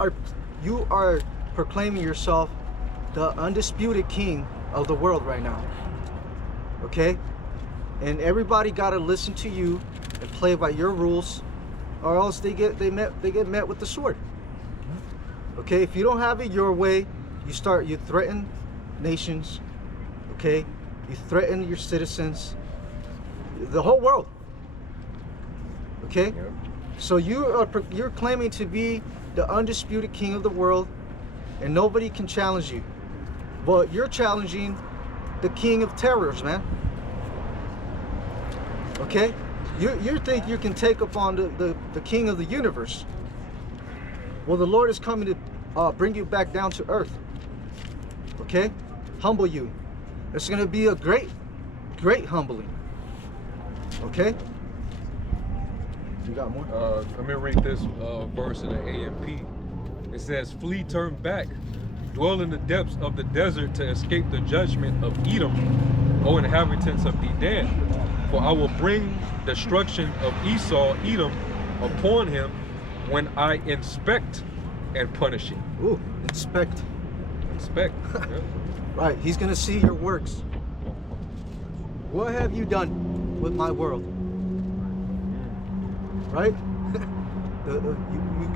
are you are proclaiming yourself the undisputed king of the world right now. Okay? And everybody got to listen to you and play by your rules, or else they get met with the sword. Okay? If you don't have it your way, you threaten nations. Okay? You threaten your citizens, the whole world. Okay? Yep. So you're claiming to be the undisputed king of the world, and nobody can challenge you. But you're challenging the king of terrors, man. Okay? You think you can take upon the king of the universe. Well, the Lord is coming to bring you back down to earth. Okay? Humble you. It's going to be a great humbling. Okay? You got more? Let me read this verse in the AMP. It says, "Flee, turn back, dwell in the depths of the desert to escape the judgment of Edom, O inhabitants of Dedan. For I will bring destruction of Esau, Edom, upon him when I inspect and punish him." Ooh, inspect. Inspect. Yeah. Right, he's going to see your works. What have you done with my world? Right?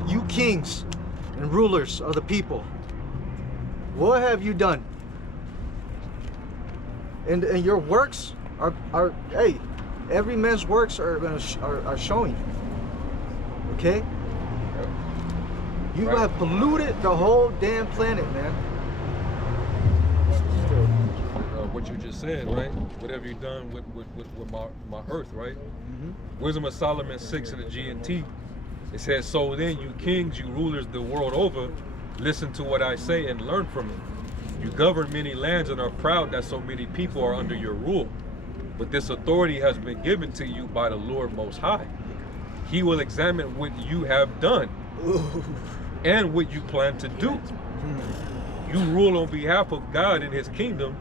You kings and rulers of the people, what have you done? And your works are hey, every man's works are showing. Okay? You Right. have polluted the whole damn planet, man. What you just said, right? What have you done with my earth, right? Wisdom of Solomon 6 in the GNT. It says, "So then, you kings, you rulers the world over, listen to what I say and learn from it. You govern many lands and are proud that so many people are under your rule. But this authority has been given to you by the Lord Most High. He will examine what you have done and what you plan to do. You rule on behalf of God in his kingdom,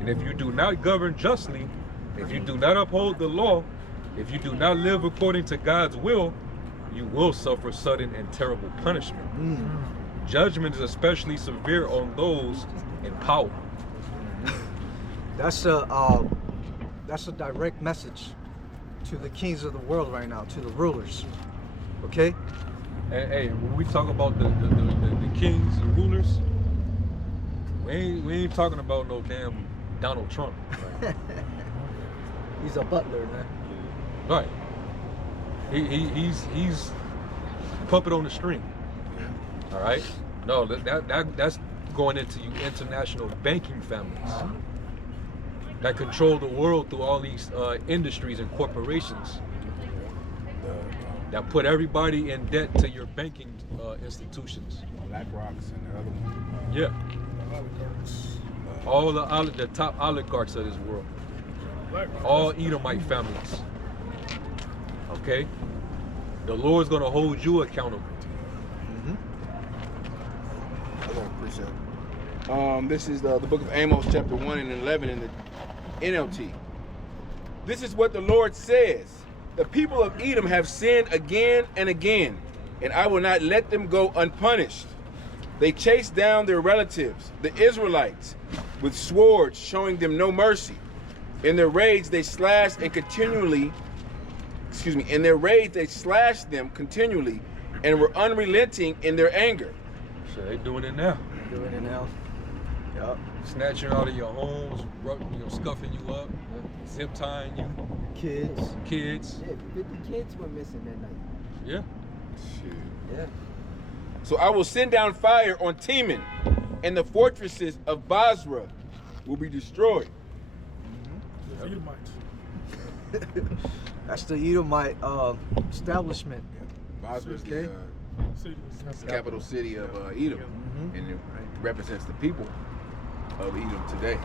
and if you do not govern justly, if you do not uphold the law, if you do not live according to God's will, you will suffer sudden and terrible punishment. Judgment is especially severe on those in power." That's a direct message to the kings of the world right now, to the rulers. Okay? And hey, when we talk about the kings and rulers, we ain't talking about no damn Donald Trump. He's a butler, man. Right. He's puppet on the string. All right. No, that's going into you international banking families that control the world through all these industries and corporations that put everybody in debt to your banking institutions. Black Rocks and the other one. Yeah. All the top oligarchs of this world. All Edomite families. Okay? The Lord's gonna hold you accountable. I appreciate it. This is the book of Amos, chapter 1 and 11 in the NLT. "This is what the Lord says. The people of Edom have sinned again and again, and I will not let them go unpunished. They chased down their relatives, the Israelites, with swords, showing them no mercy. In their rage they slashed them continually, and were unrelenting in their anger." So they doing it now. Doing it now. Yup. Snatching you out of your homes, scuffing you up, zip tying you, Kids. Yeah, 50 kids were missing that night. Yeah. Shit. Yeah. "So I will send down fire on Teman, and the fortresses of Basra will be destroyed." That's the Edomite establishment. Basra is Okay. the capital city of Edom, and it represents the people of Edom today.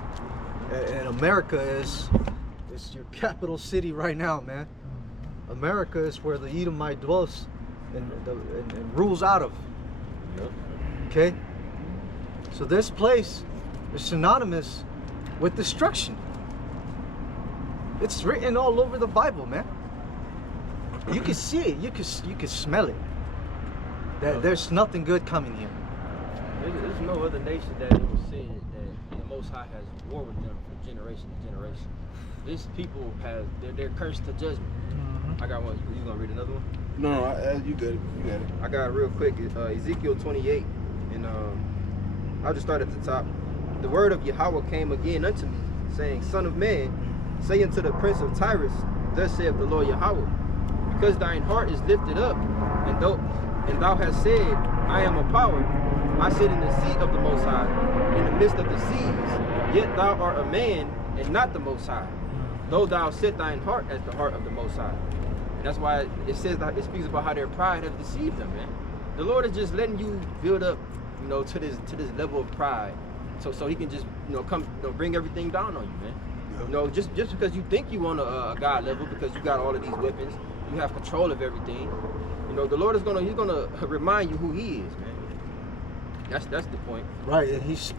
And America is your capital city right now, man. America is where the Edomite dwells and rules out of. Yep. Okay? So this place is synonymous with destruction. It's written all over the Bible, man. You can see it. You can smell it. there's nothing good coming here. There's no other nation that it was said that the Most High has war with them from generation to generation. This people they're cursed to judgment. I got one. You gonna read another one? No, you good. You got it. I got it real quick. Ezekiel 28, and I'll just start at the top. The word of Yahweh came again unto me, saying, Son of man, say unto the prince of Tyrus, thus saith the Lord Yahweh, because thine heart is lifted up, and thou hast said, I am a power, I sit in the seat of the Most High, in the midst of the seas, yet thou art a man, and not the Most High, though thou set thine heart as the heart of the Most High. And that's why it says that it speaks about how their pride have deceived them, man. The Lord is just letting you build up, you know, to this level of pride, so He can just, you know, come, you know, bring everything down on you, man. You know, just because you think you on a God level, because you got all of these weapons, you have control of everything. You know, the Lord is He's gonna remind you who He is, man. That's the point. Right, and he's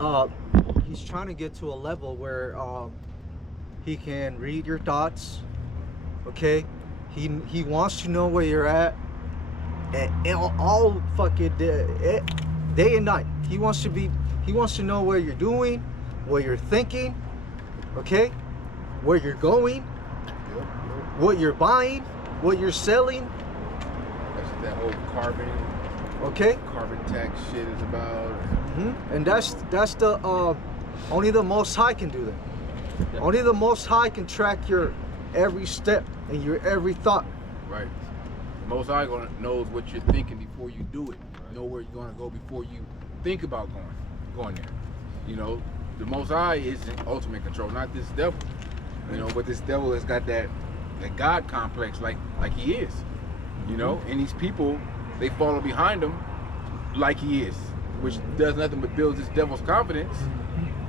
trying to get to a level where he can read your thoughts. Okay, he wants to know where you're at, and all fucking day and night. He wants to know where you're doing, what you're thinking. Okay, where you're going, what you're buying, what you're selling. That's what that whole carbon tax shit is about. And that's the only the Most High can do that. Only the Most High can track your every step and your every thought. Right. The Most High knows what you're thinking before you do it. Know where you're gonna go before you think about going there. You know, the Most High is in ultimate control, not this devil. You know, but this devil has got that God complex, like he is. You know, and these people, they follow behind him like he is, which does nothing but build this devil's confidence.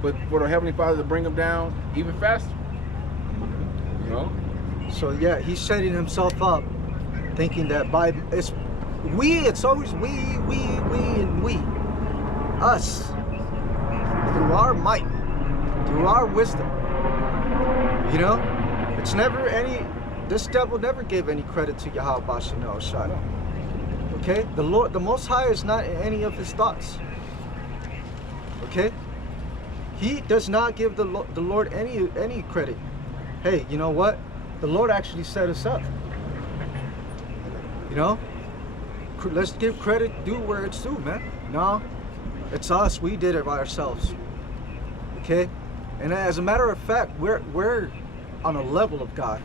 But for the Heavenly Father to bring him down even faster. You know. So yeah, he's setting himself up, thinking that it's always we, and we, us. Through our might, through our wisdom, you know, this devil never gave any credit to Yahweh Bashanel Shad. Okay, the Most High is not in any of his thoughts. Okay, he does not give the Lord any credit. Hey, you know what? The Lord actually set us up. You know, let's give credit due where it's due, man. No, it's us. We did it by ourselves. Okay, and as a matter of fact, we're on a level of God.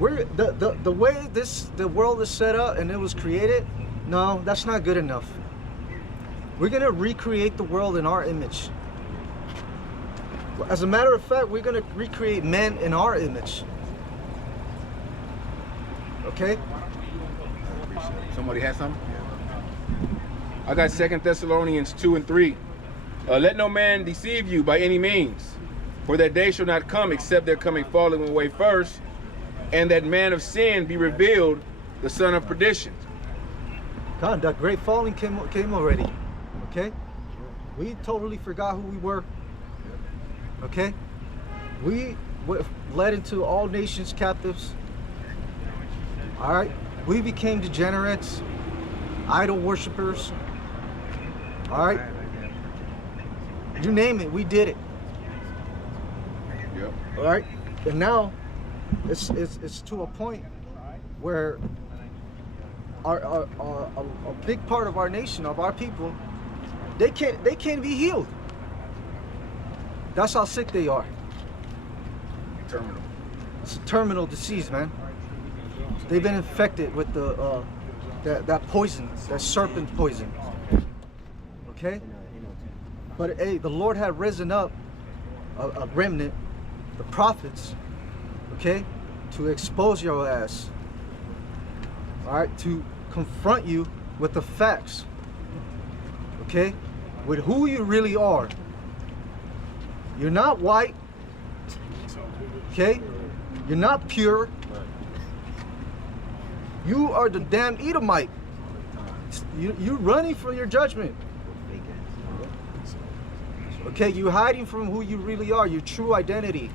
We're the way the world is set up and it was created. No, that's not good enough. We're gonna recreate the world in our image. As a matter of fact, we're gonna recreate men in our image. Okay. Somebody has something? I got 2 Thessalonians 2 and 3. Let no man deceive you by any means, for that day shall not come except there come a falling away first, and that man of sin be revealed, the son of perdition. God, that great falling came already. Okay? We totally forgot who we were. Okay? We led into all nations captives. All right? We became degenerates, idol worshipers. All right? You name it, we did it. Yep. All right? And now it's to a point where a big part of our nation, of our people, they can't be healed. That's how sick they are. Terminal. It's a terminal disease, man. They've been infected with that poison, that serpent poison. Okay? But hey, the Lord had risen up a remnant, the prophets, okay, to expose your ass. All right, to confront you with the facts. Okay, with who you really are. You're not white. Okay, you're not pure. You are the damn Edomite. You're running from your judgment. Okay, you're hiding from who you really are, your true identity.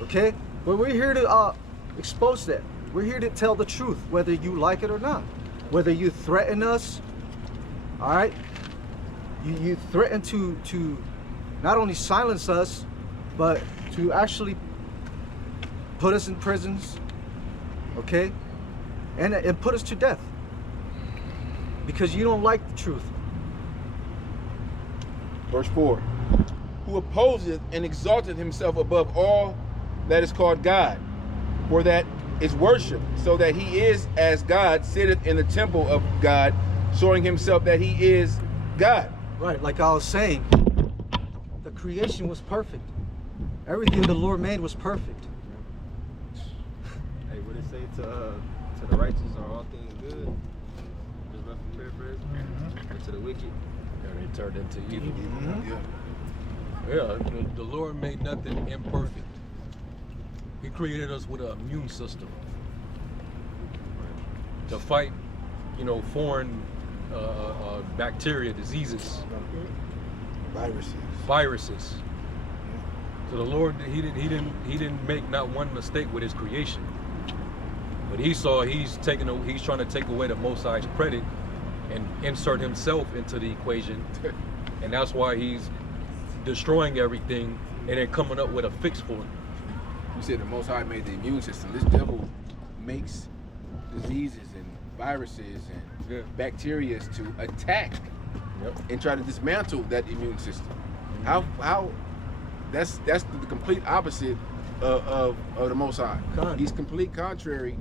Okay, but we're here to expose that. We're here to tell the truth, whether you like it or not. whether you threaten us, all right, you threaten to not only silence us, but to actually put us in prisons, okay, and put us to death because you don't like the truth. Verse 4. Who opposeth and exalteth himself above all that is called God, for that is worship, so that he is as God, sitteth in the temple of God, showing himself that he is God. Right, like I was saying, the creation was perfect. Everything the Lord made was perfect. Hey, what it say to the righteous are all things good? Just left from paraphrase. And to the wicked, And they turned into evil. Mhm. Yeah. Yeah, the Lord made nothing imperfect. He created us with an immune system to fight, foreign bacteria, diseases, viruses. So the Lord, he didn't make not one mistake with his creation. But he saw he's trying to take away the Most High's credit and insert himself into the equation, and that's why he's destroying everything and then coming up with a fix for it. You said the Most High made the immune system. This devil makes diseases and viruses and bacteria to attack and try to dismantle that immune system. How that's the complete opposite of the Most High. He's complete contrary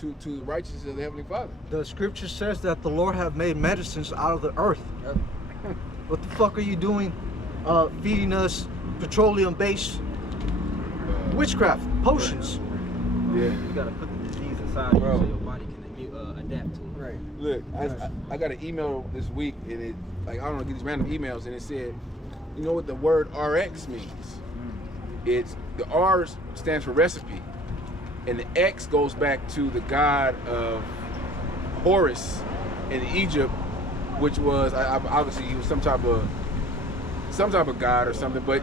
to the righteousness of the Heavenly Father. The scripture says that the Lord have made medicines out of the earth. What the fuck are you doing feeding us petroleum-based witchcraft, potions? Yeah. you gotta put the disease inside you so your body can adapt to it. Right. Look, I got an email this week, and it, like, I don't know, get these random emails, and it said, you know what the word RX means? It's, the R stands for recipe, and the X goes back to the god of Horus in Egypt, which was, obviously he was some type of god or something, but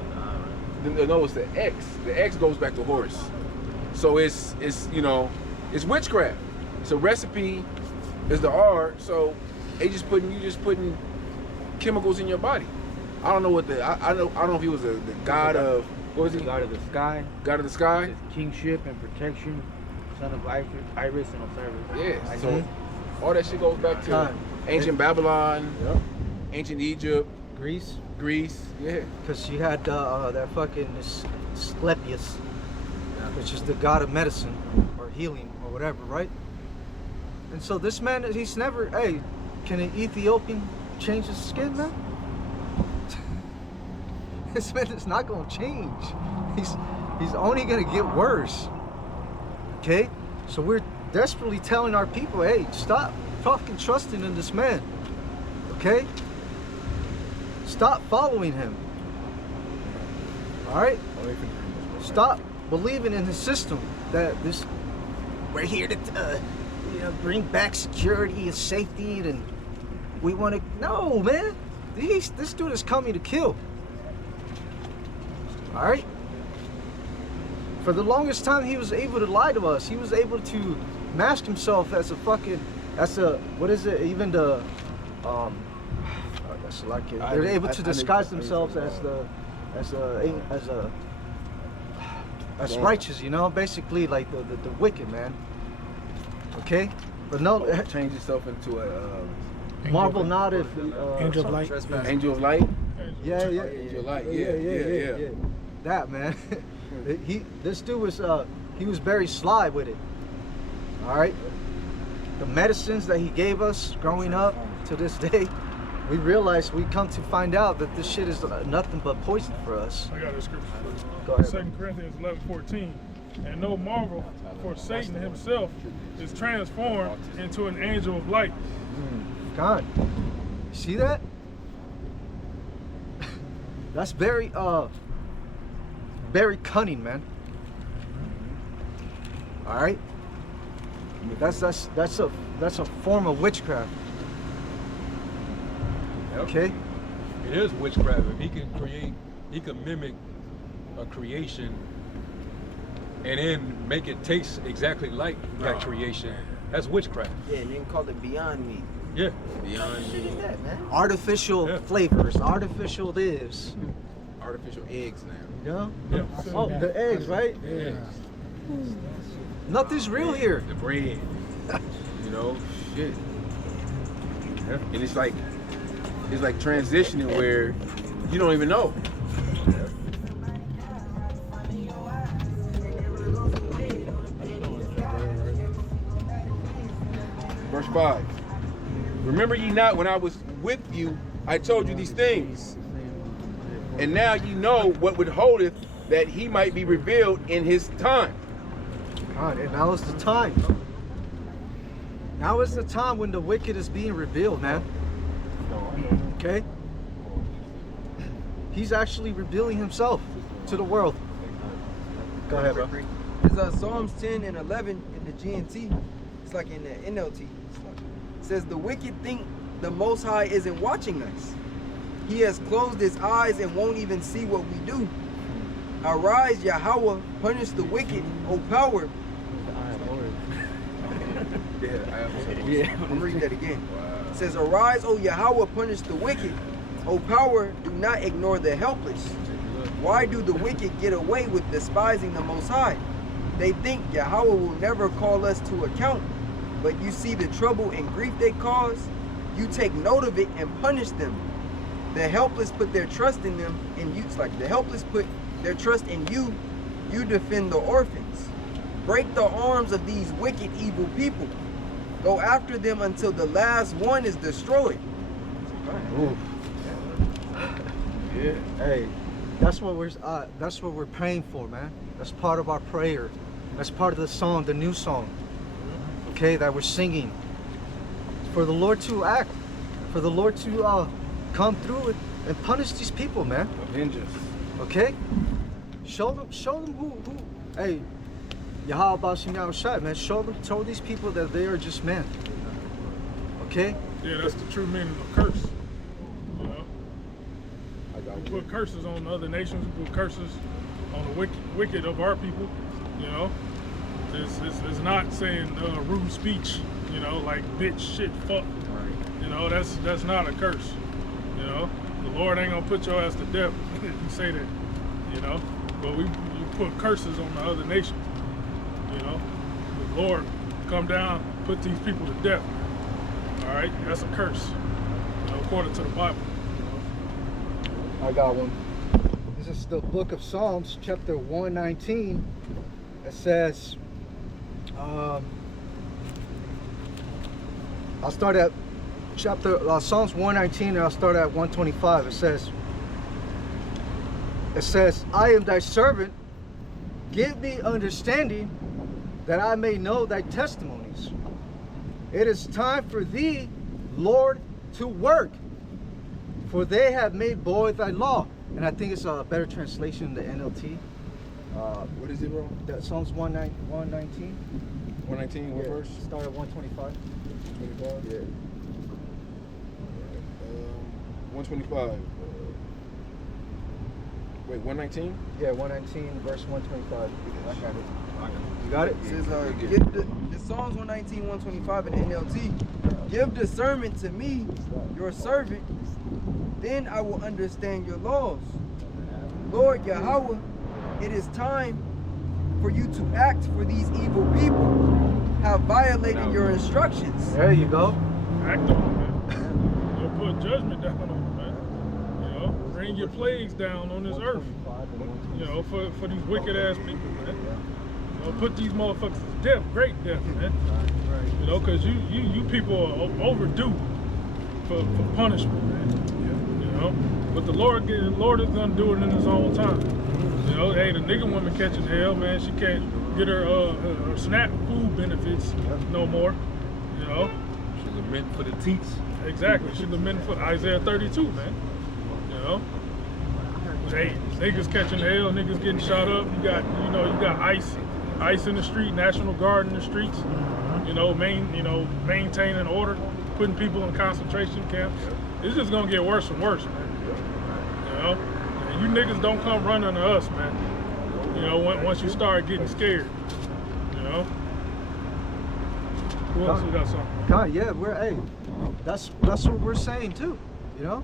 no, it's the X. The X goes back to Horus. So it's witchcraft. So recipe is the R. So you just putting chemicals in your body. I don't know what I don't know if he was the god of, what was he? God of the sky. God of the sky. His kingship and protection. Son of Iris and Osiris. Yeah. So all that shit goes back to ancient Babylon, ancient Egypt, Greece. Yeah. Because you had that fucking Asclepius, which is the god of medicine or healing or whatever, right? And so this man, he's never, hey, can an Ethiopian change his skin, man? This man is not gonna change. He's only gonna get worse. Okay? So we're desperately telling our people, hey, stop fucking trusting in this man. Okay? Stop following him. All right? Stop believing in his system that we're here to bring back security and safety, and we want to. No, man. This dude is coming to kill. All right? For the longest time, he was able to lie to us. He was able to mask himself as what is it? Even the that's like it. They're able to disguise themselves as righteous, basically like the wicked, man. Okay, but no, Change yourself into a marvel not if Angel of Light. angel of light. Yeah. Angel of light. Yeah. That, man. This dude was he was very sly with it. All right, the medicines that he gave us growing up to this day, we realized, we come to find out that this shit is nothing but poison for us. I got a scripture for you. Go ahead. 2 Corinthians 11:14. And no marvel, for Satan himself is transformed into an angel of light. God, see that? That's very cunning, man. All right, that's a form of witchcraft. Okay. It is witchcraft. If he can mimic a creation and then make it taste exactly like that creation. That's witchcraft. Yeah, and then call it Beyond Meat. Yeah. Beyond What is that, man? Artificial Yeah. flavors, artificial this. artificial eggs now. You know? Yeah. Oh, the eggs, right? Yeah. Nothing's real here. The bread. You know, shit. Yeah. And it's like transitioning where you don't even know. Verse 5. Remember ye not when I was with you, I told you these things. And now ye know what withholdeth that he might be revealed in his time. God, and now is the time. Now is the time when the wicked is being revealed, man. Okay? He's actually revealing himself to the world. Go ahead, bro. It's Psalms 10 and 11 in the GNT. It's like in the NLT. It says, the wicked think the Most High isn't watching us. He has closed his eyes and won't even see what we do. Arise, Yahweh, punish the wicked, O power. Yeah, I'm gonna read that again. It says, arise, O Yahweh, punish the wicked. O power, do not ignore the helpless. Why do the wicked get away with despising the Most High? They think Yahweh will never call us to account. But you see the trouble and grief they cause? You take note of it and punish them. The helpless put their trust in them, and you, it's like the helpless put their trust in you. You defend the orphans. Break the arms of these wicked, evil people. Go after them until the last one is destroyed. Ooh. yeah. Hey, that's what we're praying for, man. That's part of our prayer. That's part of the song, the new song. Okay, that we're singing. For the Lord to act, for the Lord to come through and punish these people, man. Avenge us. Okay? Show them who hey, Yahweh Bashim Yahushai, man. Show these people that they are just men. Okay? Yeah, that's the true meaning of curse. You know? I got We put curses on other nations, we put curses on the wicked of our people, you know? It's not saying rude speech, you know, like bitch, shit, fuck. You know, that's not a curse. You know, the Lord ain't gonna put your ass to death if you say that. You know, but you put curses on the other nations. You know, the Lord come down, put these people to death. All right, that's a curse, you know, according to the Bible. I got one. This is the book of Psalms, chapter 119. It says, I'll start at Psalms 119 and I'll start at 125. It says, I am thy servant, give me understanding that I may know thy testimonies. It is time for thee, Lord, to work, for they have made void thy law. And I think it's a better translation, the NLT. What is it, bro? That Psalms 119. 119, what Yeah, verse? start at 125. 25? Yeah. 125. Wait, 119? Yeah, 119, verse 125. I got it. You got it? It says, give the Psalms 119, 125 in the NLT. Give discernment to me, your servant, then I will understand your laws. Lord Yahweh, it is time for you to act, for these evil people have violated your instructions. There you go. Act on it, man. You'll put judgment down on it, man. You know, bring your plagues down on this earth. You know, for these wicked ass people, man. You know, put these motherfuckers to death, great death, man. You know, cause you people are overdue for punishment, man. You know, but the Lord is gonna do it in His own time. You know, hey, the nigga woman catching hell, man. She can't get her SNAP food benefits no more. You know, She's a meant for the teats. exactly. She's the meant for Isaiah 32, man. You know, hey, niggas catching hell, niggas getting shot up. You got ICE in the street, National Guard in the streets. You know, maintaining order, putting people in concentration camps. It's just gonna get worse and worse, man. You know. You niggas don't come running to us, man. You know, once you start getting scared, you know. Who else we got something? God, yeah, that's what we're saying too. You know,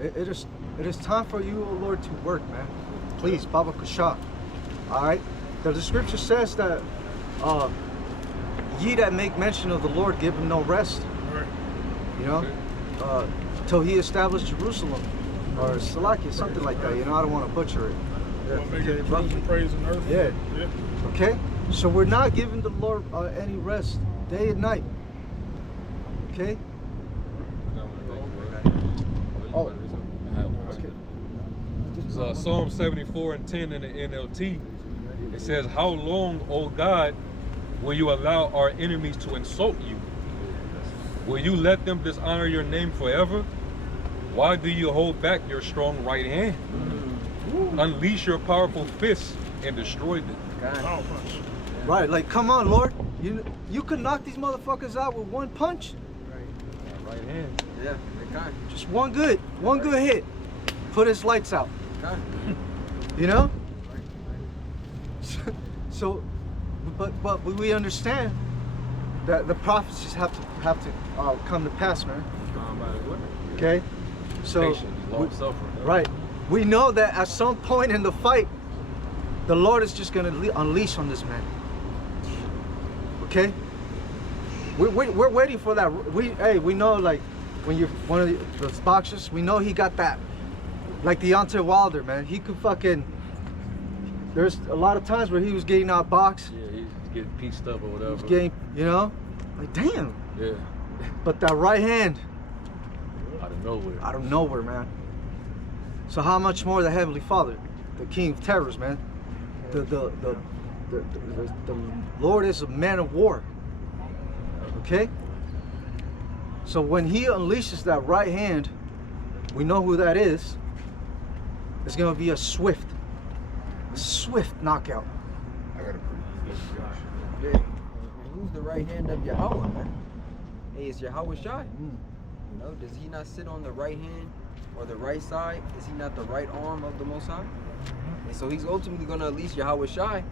it is time for you, O Lord, to work, man. Please, Baba Kasha. All right. The scripture says that ye that make mention of the Lord give him no rest. Right. You know, till he established Jerusalem or Salakia, something like that. You know, I don't want to butcher it. Well, make it Jerusalem praise and earth. Yeah. Yeah. Okay. So we're not giving the Lord any rest day and night. Okay. Oh. Okay. So Psalm 74:10 in the NLT, it says, "How long, O God, will you allow our enemies to insult you? Will you let them dishonor your name forever? Why do you hold back your strong right hand? Unleash your powerful fist and destroy them." Power punch. Right. Like, come on, Lord. You could knock these motherfuckers out with one punch. Right hand. Yeah, they can. Just one good hit. Put his lights out. Can. You know? So, but we understand that the prophecies have to come to pass, man. Okay? So, Patience, long suffering. right. We know that at some point in the fight, the Lord is just going to unleash on this man. Okay? We're waiting for that. We know, like, when you're one of those boxers, we know he got that. Like Deontay Wilder, man. He could fucking... There's a lot of times where he was getting outboxed. Yeah, he's getting pieced up or whatever. He was getting, you know? Like, damn. Yeah. But that right hand, Out of nowhere. out of nowhere, man. So how much more the Heavenly Father, the King of Terrors, man? The Lord is a man of war. Okay? So when he unleashes that right hand, we know who that is. It's gonna be a swift knockout. I got a pretty Yeah. And who's the right hand of Yahweh, man? Hey, it's Yahweh Shai. You know, does he not sit on the right hand or the right side? Is he not the right arm of the Most High? And so he's ultimately going to unleash Yahweh Shai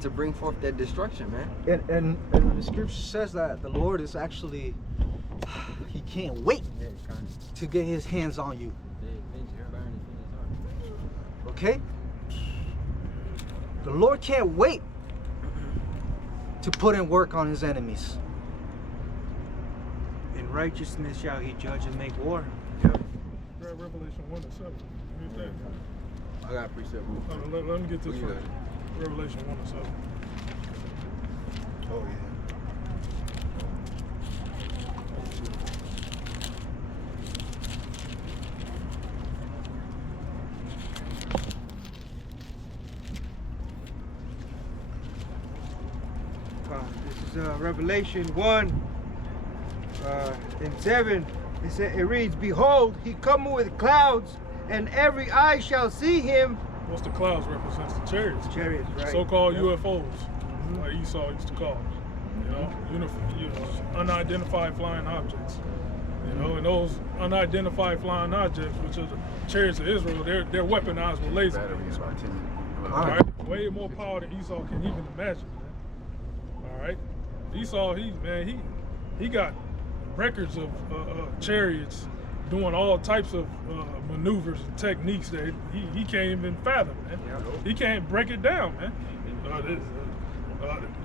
to bring forth that destruction, man. And the scripture says that the Lord is actually, he can't wait to get his hands on you. Okay? The Lord can't wait to put in work on his enemies. In righteousness shall he judge and make war. Grab Revelation 1 and 7. Read that. I got a precept. Let me get this What you first. Revelation 1 and 7. Oh yeah. This is Revelation 1 and 7. It reads, "Behold, he cometh with clouds, and every eye shall see him." What's the clouds represents the chariots. Chariots, right? So-called UFOs, like Esau used to call them. You know, unidentified flying objects. You know, and those unidentified flying objects, which are the chariots of Israel, they're weaponized with laser beams. All right, way more power than Esau can even imagine. Man. All right, Esau, he got records of chariots doing all types of maneuvers and techniques that he can't even fathom, man. He can't break it down, man.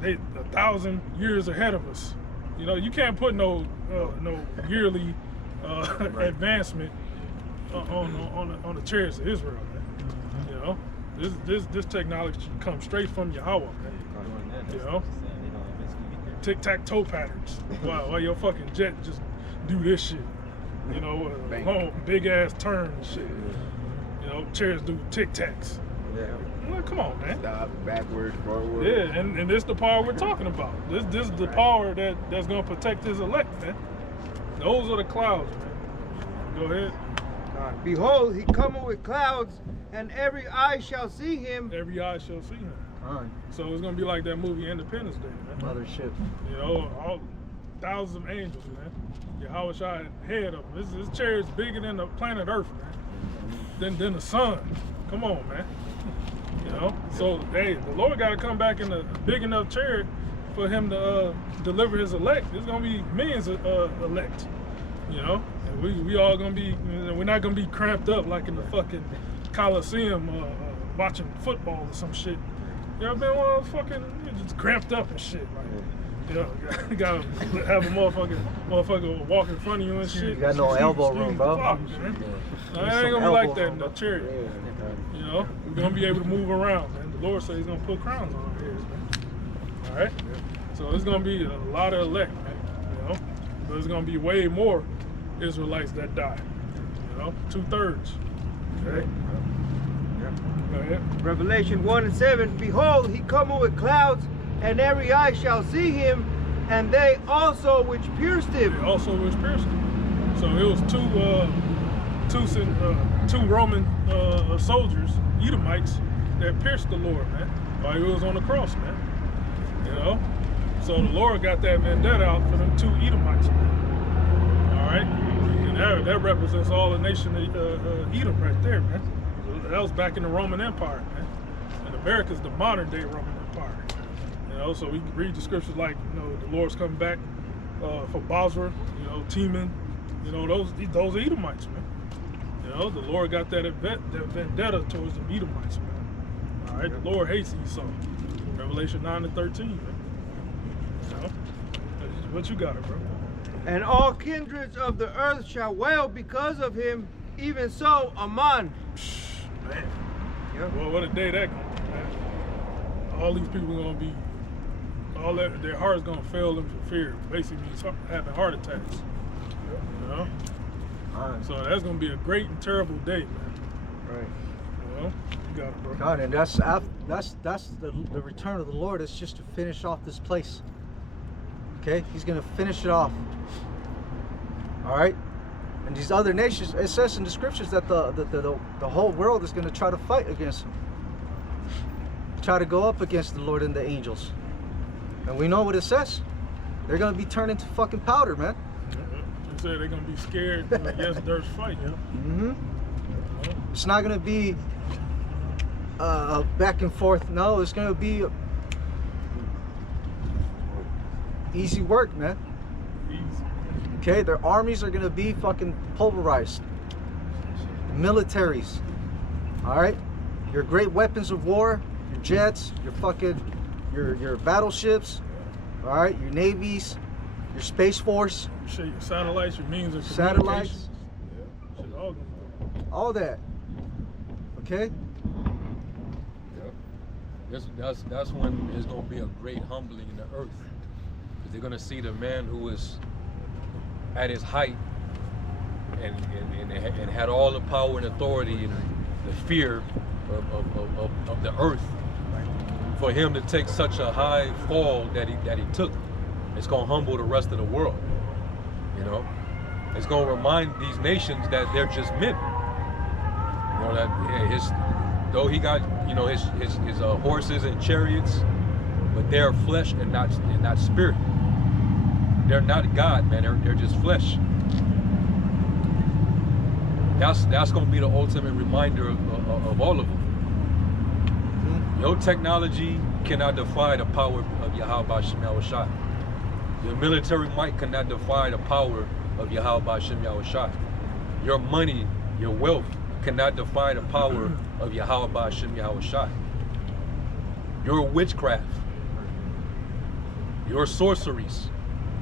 They 1,000 years ahead of us. You know, you can't put no yearly advancement on the chariots of Israel, man. You know, this technology comes straight from Yahweh, man. You know, tic-tac-toe patterns. While your fucking jet just do this shit. You know, long big ass turn and shit. You know, chariots do tic-tacs. Yeah. Well, come on, man. Stop, backwards, forward. Yeah, and this is the power we're talking about. This is the power that's gonna protect his elect, man. Those are the clouds, man. Go ahead. Behold, he cometh with clouds, and every eye shall see him. Every eye shall see him. Alright. So it's gonna be like that movie Independence Day, man. Mothership. You know, all thousands of angels, man. Yahweh Shai head of them. This chariot's bigger than the planet Earth, man. Than the sun. Come on, man. You know, so hey, the Lord got to come back in a big enough chariot for him to deliver his elect. There's gonna be millions of elect, you know. And we all gonna be, we're not gonna be cramped up like in the fucking Coliseum watching football or some shit. You know, been one of those fucking just cramped up and shit. Like, you know, you gotta have a motherfucker walk in front of you and shit. You got no elbow room, bro. Fuck, man. No, it ain't gonna be like that in the chariot. You know, we're gonna be able to move around, man. The Lord says He's gonna put crowns on our heads, man. All right. So it's gonna be a lot of elect, man. You know, but there's gonna be way more Israelites that die. You know, 2/3. Okay. Go ahead. Revelation 1:7. Behold, he cometh with clouds, and every eye shall see him, and they also which pierced him. They also was pierced him. So it was two Roman soldiers, Edomites, that pierced the Lord, man, while he was on the cross, man. You know? So the Lord got that vendetta out for them 2 Edomites, man. All right? And that represents all the nation of Edom right there, man. That was back in the Roman Empire, man. And America's the modern day Roman Empire. You know, so we can read the scriptures like, you know, the Lord's coming back for Basra, you know, Teman, you know, those Edomites, man. You know, the Lord got that vendetta towards the Edomites, man. All right, the Lord hates Esau. Revelation 9-13, man. You know, what you got it, bro? And all kindreds of the earth shall wail because of him, even so, Aman. Man. Yep. Well, what a day that gonna be, man. All these people gonna be, their heart's gonna fail them for fear. Basically, having heart attacks. You know? So that's gonna be a great and terrible day, man. Right. You know? You got it, bro. God, and that's the return of the Lord. Is just to finish off this place. Okay, He's gonna finish it off. All right. And these other nations, it says in the scriptures that the whole world is going to try to fight against him. Try to go up against the Lord and the angels. And we know what it says. They're going to be turned into fucking powder, man. They say they're going to be scared. Yes, there's fight, you know? Mm-hmm. It's not going to be back and forth. No, it's going to be easy work, man. Easy. Okay, their armies are gonna be fucking pulverized. Militaries. Alright? Your great weapons of war, your jets, your fucking your battleships, alright, your navies, your space force. Your satellites, your means of Satellites. Yeah. Shit, all gonna go. All that. Okay? That's when there's gonna be a great humbling in the earth. Because they're gonna see the man who is at his height and had all the power and authority and the fear of the earth, for him to take such a high fall that he took, it's gonna humble the rest of the world. You know, it's gonna remind these nations that they're just men. You know, that though he got, you know, his horses and chariots, but they're flesh and not spirit. They're not God, man. They're just flesh. That's gonna be the ultimate reminder of all of them. Your technology cannot defy the power of Yahweh Shem Yahushai. Your military might cannot defy the power of Yahweh Shem Yahushai. Your money, your wealth cannot defy the power of Yahweh Shem Yahushai. Your witchcraft, your sorceries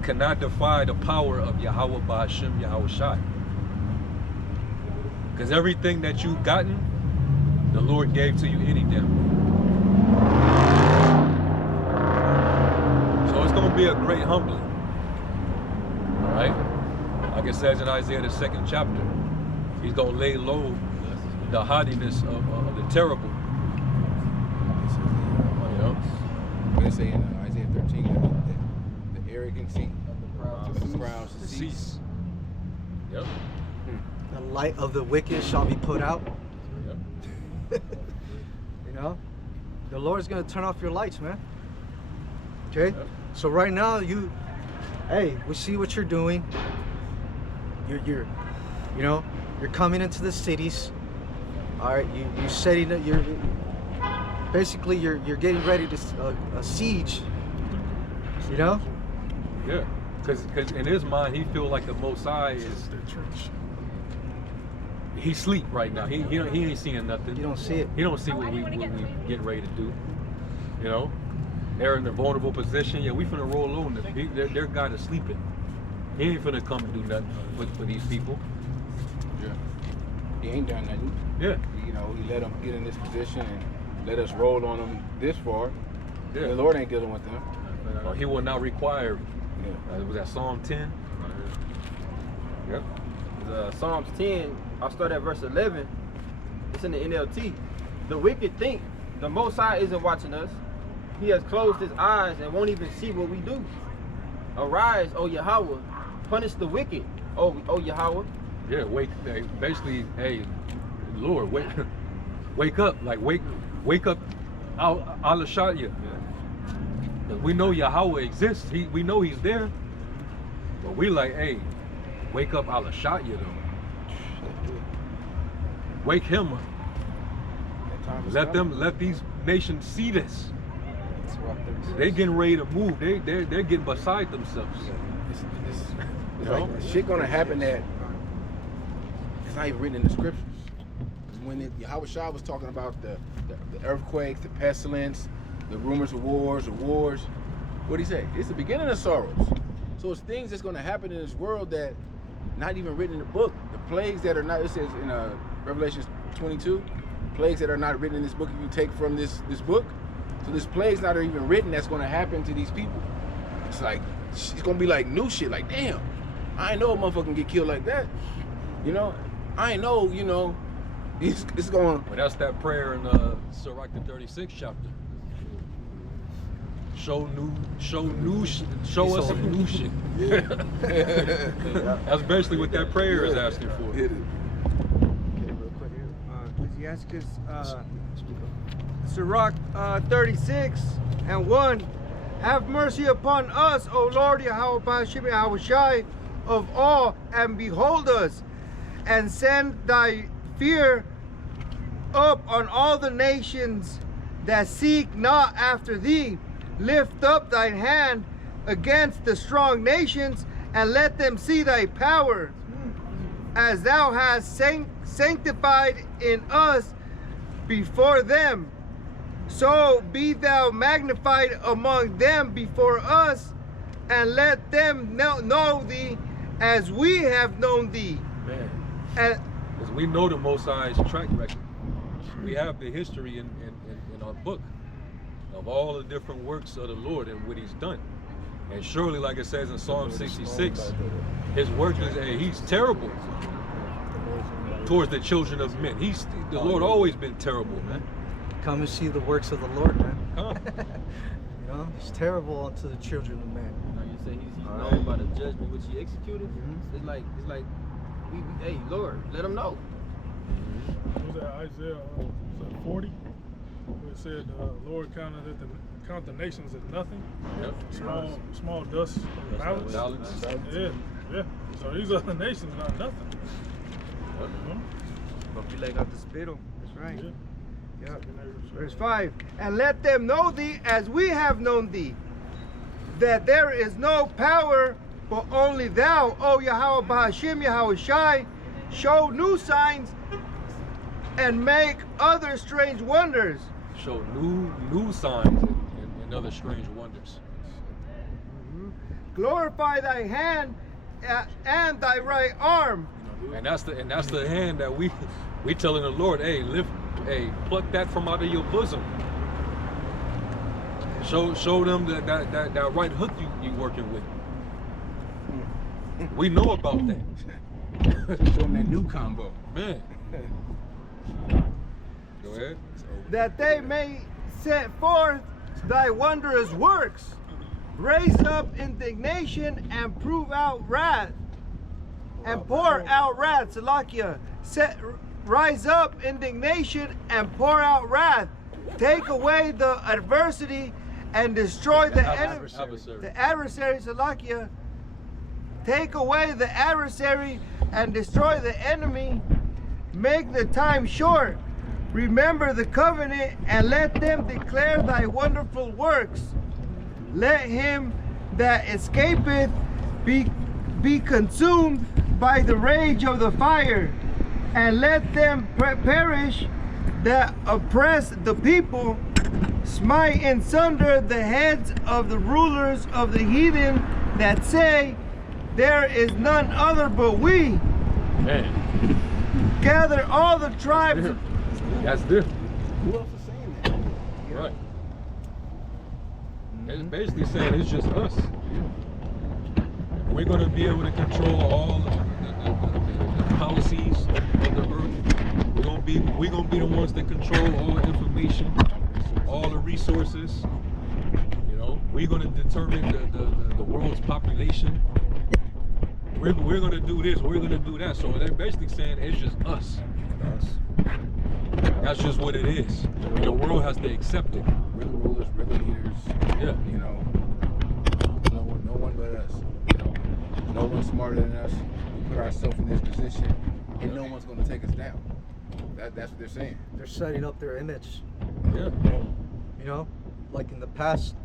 cannot defy the power of Yahweh Ba'ashem Yahushai. Because everything that you've gotten, the Lord gave to you any damn way. So it's going to be a great humbling. All right? Like it says in Isaiah the 2nd chapter, He's going to lay low the haughtiness of the terrible. You know? They say in Isaiah 13 the arrogancy of the crowd to cease. Yep. The light of the wicked shall be put out. Yep. You know? The Lord's gonna turn off your lights, man. Okay? Yep. So right now hey, we see what you're doing. You're coming into the cities. Alright, you're setting it, you're getting ready to siege You know? Yeah, because in his mind, he feel like the Most High is, he sleep right now. He ain't seeing nothing. You don't see it. He don't see what we get ready to do. You know, they're in a vulnerable position. Yeah, we finna roll on them. Their God is sleeping. He ain't finna come and do nothing for these people. Yeah. He ain't done nothing. Yeah. You know, he let them get in this position and let us roll on them this far. Yeah. The Lord ain't dealing with them. He will not require. Yeah. Was that Psalm 10? Yep. Psalms 10, I'll start at verse 11. It's in the NLT. The wicked think the Most High isn't watching us. He has closed his eyes and won't even see what we do. Arise, O Yahweh, punish the wicked, O Yahweh. Yeah, basically, hey, Lord, wake up, like wake up, Al-Shaya. Because we know Yahweh exists. We know he's there. But we like, hey, wake up Al-Shaya though. Wake him up. Let these nations see this. They getting ready to move. They're getting beside themselves. It's like shit gonna happen that it's not even written in the scriptures. When Yahweh Shah was talking about the earthquakes, the pestilence, the rumors of wars, what did he say? It's the beginning of sorrows. So it's things that's gonna happen in this world that not even written in the book. The plagues that are not, it says in Revelation 22, plagues that are not written in this book if you take from this book. So this plague's not even written that's gonna happen to these people. It's like, it's gonna be like new shit, like damn, I ain't know a motherfucker can get killed like that. You know, I ain't know, you know, it's going. But that's that prayer in Sirach the 36th chapter. Show us some new shit. Yeah. That's basically what that prayer is asking for. Okay, real quick here. Ecclesiastes, Sirach 36 and 1. Have mercy upon us, O Lord, Yahweh Ba'ashim, Yahweh Shai, of all, and behold us, and send thy fear up on all the nations that seek not after thee. Lift up thine hand against the strong nations, and let them see thy power, as thou hast sanctified in us before them. So be thou magnified among them before us, and let them know thee as we have known thee. Man, And because we know the Most High's track record. We have the history in our book of all the different works of the Lord and what he's done. And surely, like it says in Psalm 66, his work is, he's terrible towards the children of men. The Lord always been terrible, man. Come and see the works of the Lord, man. Come. You know, he's terrible unto the children of man. Now you say he's known by the judgment which he executed. Mhm. It's like we hey Lord, let him know. Was that Isaiah 40? Where it said, Lord count the nations as nothing. Yep. Small dust balance. Yeah. So these other nations not nothing. but be like out the spittle. That's right. Yeah. Yep. Verse 5. And let them know thee as we have known thee, that there is no power but only thou, O Yahweh Ba'ashim, Yahweh Shai. Show new signs and make other strange wonders. Show new signs and other strange wonders. Glorify thy hand and thy right arm. And that's the hand that we telling the Lord, pluck that from out of your bosom. Show them that right hook you working with. We know about that. Show them that new combo. Man. Go ahead. That they may set forth thy wondrous works, raise up indignation and prove out wrath, and pour out wrath. Salakia, rise up indignation and pour out wrath. Take away the adversity and destroy the enemy. The adversary, Salakia. Take away the adversary and destroy the enemy. Make the time short. Remember the covenant and let them declare thy wonderful works. Let him that escapeth be consumed by the rage of the fire, and let them perish that oppress the people. Smite in sunder the heads of the rulers of the heathen that say, there is none other but we. Man, Gather all the tribes. that's different. Who else is saying that? Right. It's basically saying it's just us. We're going to be able to control all the policies of the earth. We're going to be the ones that control all the information, all the resources. You know, we're going to determine the world's population. We're going to do this. We're going to do that. So they're basically saying it's just us. That's just what it is. The world has to accept it. We're the rulers, we're the leaders. Yeah. You know, no one but us. You know, no one's smarter than us. We put ourselves in this position, and no one's going to take us down. That's what they're saying. They're setting up their image. Yeah. You know, like in the past,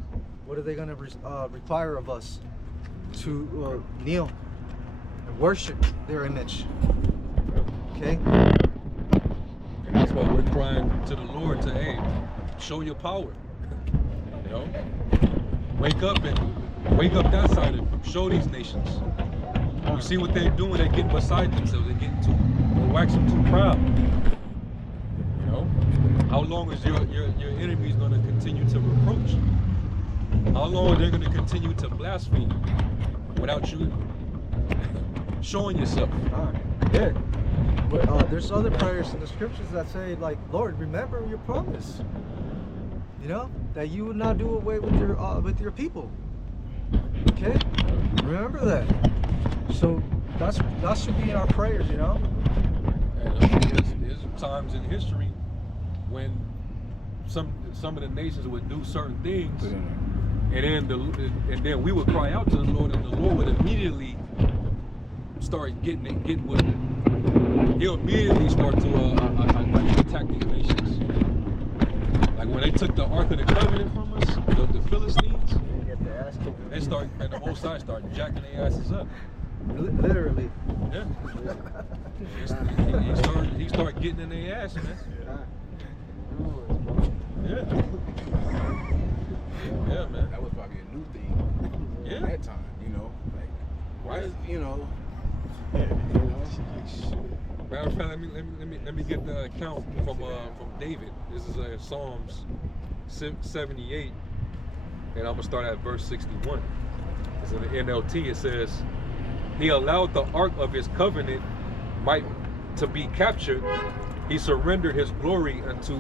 what are they going to require of us? To kneel and worship their image. Okay? And that's why we're crying to the Lord to, hey, show your power. You know? Wake up that side of them. Show these nations. You see what they're doing, they're getting beside themselves, they're waxing too proud. You know? How long is your enemies gonna continue to reproach? How long are they gonna continue to blaspheme without you showing yourself? Yeah. But there's other prayers in the scriptures that say, like, Lord, remember your promise. You know, that you would not do away with your people. Okay, remember that. So that should be in our prayers. You know. And there's times in history when some of the nations would do certain things, and then we would cry out to the Lord, and the Lord would immediately start getting with it. He'll immediately start to attack these nations. Like when they took the Ark of the Covenant from us, the Philistines, and the whole side started jacking their asses up. Literally. Yeah. He started getting in their ass, man. Yeah. Yeah, man. That was probably a new thing. Yeah. At that time, you know, like why is Matter of fact, let me get the account from David. This is Psalms 78, and I'm gonna start at verse 61. It's in the NLT. It says, "He allowed the ark of his covenant might to be captured. He surrendered his glory unto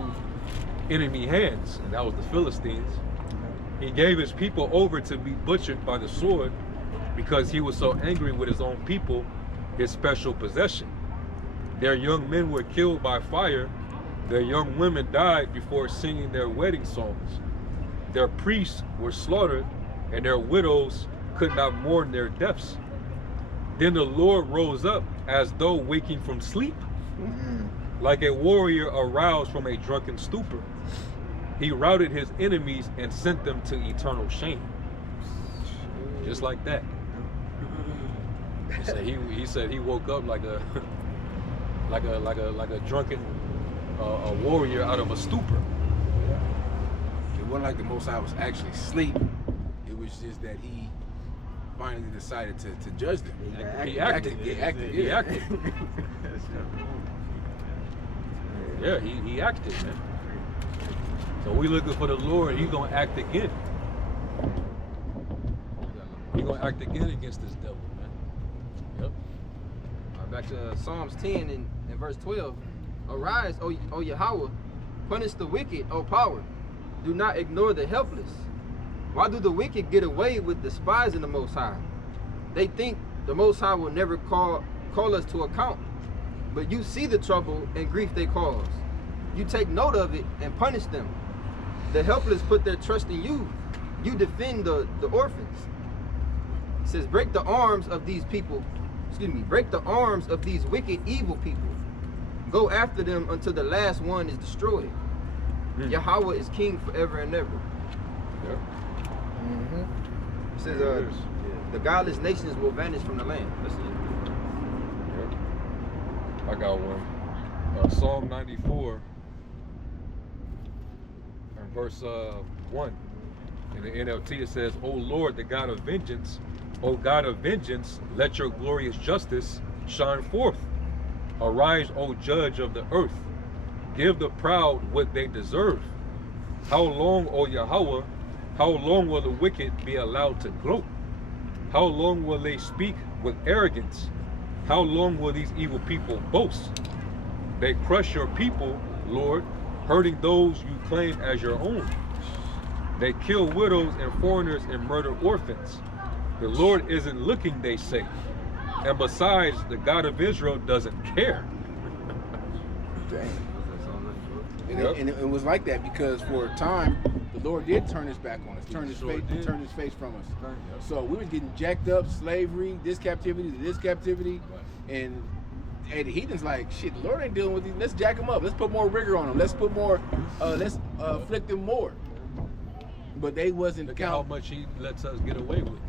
enemy hands," and that was the Philistines. "He gave his people over to be butchered by the sword, because he was so angry with his own people, his special possession. Their young men were killed by fire. Their young women died before singing their wedding songs. Their priests were slaughtered, and their widows could not mourn their deaths. Then the Lord rose up as though waking from sleep, like a warrior aroused from a drunken stupor. He routed his enemies and sent them to eternal shame." Just like that. He said he woke up like a drunken a warrior out of a stupor. It wasn't like the Most High was actually asleep. It was just that he finally decided to judge them. He acted. Yeah, he acted, man. So we looking for the Lord. He's gonna act again. He's gonna act again against this devil, man. Yep. Back to Psalms 10 and verse 12. "Arise, O Yahweh, punish the wicked, O power. Do not ignore the helpless. Why do the wicked get away with despising the Most High? They think the Most High will never call us to account. But you see the trouble and grief they cause. You take note of it and punish them. The helpless put their trust in you. You defend the orphans." It says, break the arms of these wicked, evil people. Go after them until the last one is destroyed. Yahweh is king forever and ever. Yep. It says, There it is. the godless nations will vanish from the land. That's it. I got one. Psalm 94 and verse 1. In the NLT it says, O Lord, the God of vengeance, O God of vengeance, let your glorious justice shine forth. Arise, O judge of the earth. Give the proud what they deserve. How long, O Yahweh, how long will the wicked be allowed to gloat? How long will they speak with arrogance? How long will these evil people boast? They crush your people, Lord, hurting those you claim as your own. They kill widows and foreigners and murder orphans. The Lord isn't looking, they say. And besides, the God of Israel doesn't care. Dang. And, Yep. it was like that because for a time, the Lord did turn his back on us, turn his face from us. So we were getting jacked up, slavery, this captivity to this captivity, and the heathens like, shit, the Lord ain't dealing with these. Let's jack them up. Let's put more rigor on them. Let's put more. Let's afflict them more. But they wasn't Look at how much he lets us get away with.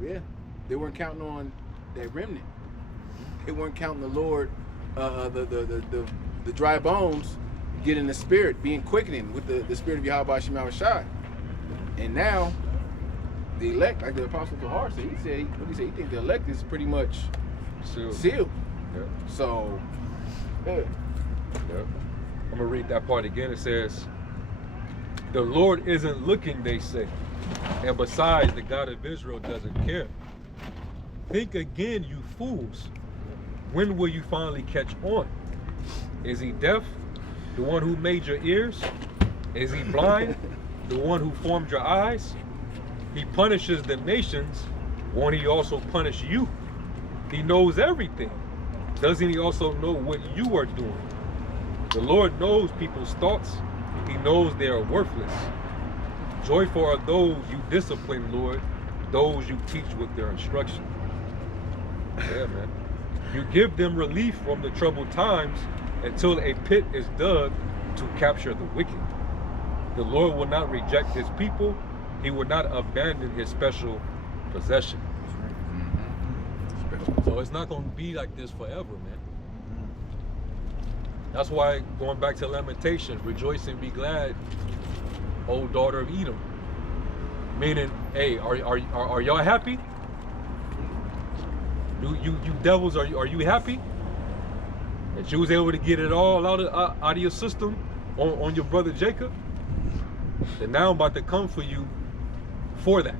Yeah. They weren't counting on that remnant. They weren't counting the Lord, the dry bones, getting the spirit, being quickening with the spirit of Yahweh Shema Shai. And now, the elect, like the Apostle Tahar said, he said, what did he say? He thinks the elect is pretty much sealed. Yeah. So, yeah. I'm gonna read that part again. It says, the Lord isn't looking, they say. And besides, the God of Israel doesn't care. Think again, you fools. When will you finally catch on? Is he deaf, the one who made your ears? Is he blind, the one who formed your eyes? He punishes the nations. Won't he also punish you? He knows everything. Doesn't he also know what you are doing? The Lord knows people's thoughts. He knows they are worthless. Joyful are those you discipline, Lord, those you teach with their instruction. Yeah, man. You give them relief from the troubled times until a pit is dug to capture the wicked. The Lord will not reject his people. He will not abandon his special possession. So it's not going to be like this forever, man. That's why, going back to Lamentations, rejoice and be glad, O daughter of Edom. Meaning, hey, are y'all happy? You devils, are you happy that you was able to get it all out of your system on your brother Jacob? Then now I'm about to come for you for that.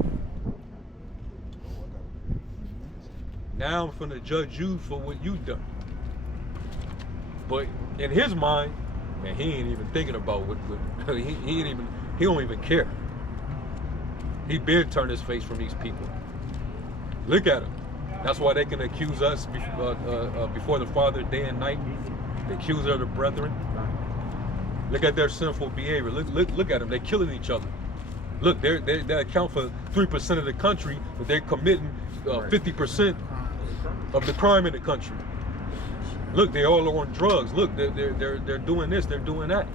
Now I'm finna judge you for what you done. But in his mind, man, he ain't even thinking about what he don't even care. He been turned his face from these people. Look at him. That's why they can accuse us before the Father day and night. The accuser of the brethren. Look at their sinful behavior. Look at them. They're killing each other. Look, they account for 3% of the country, but they're committing 50% of the crime in the country. Look, they all are on drugs. Look, they're doing this, they're doing that.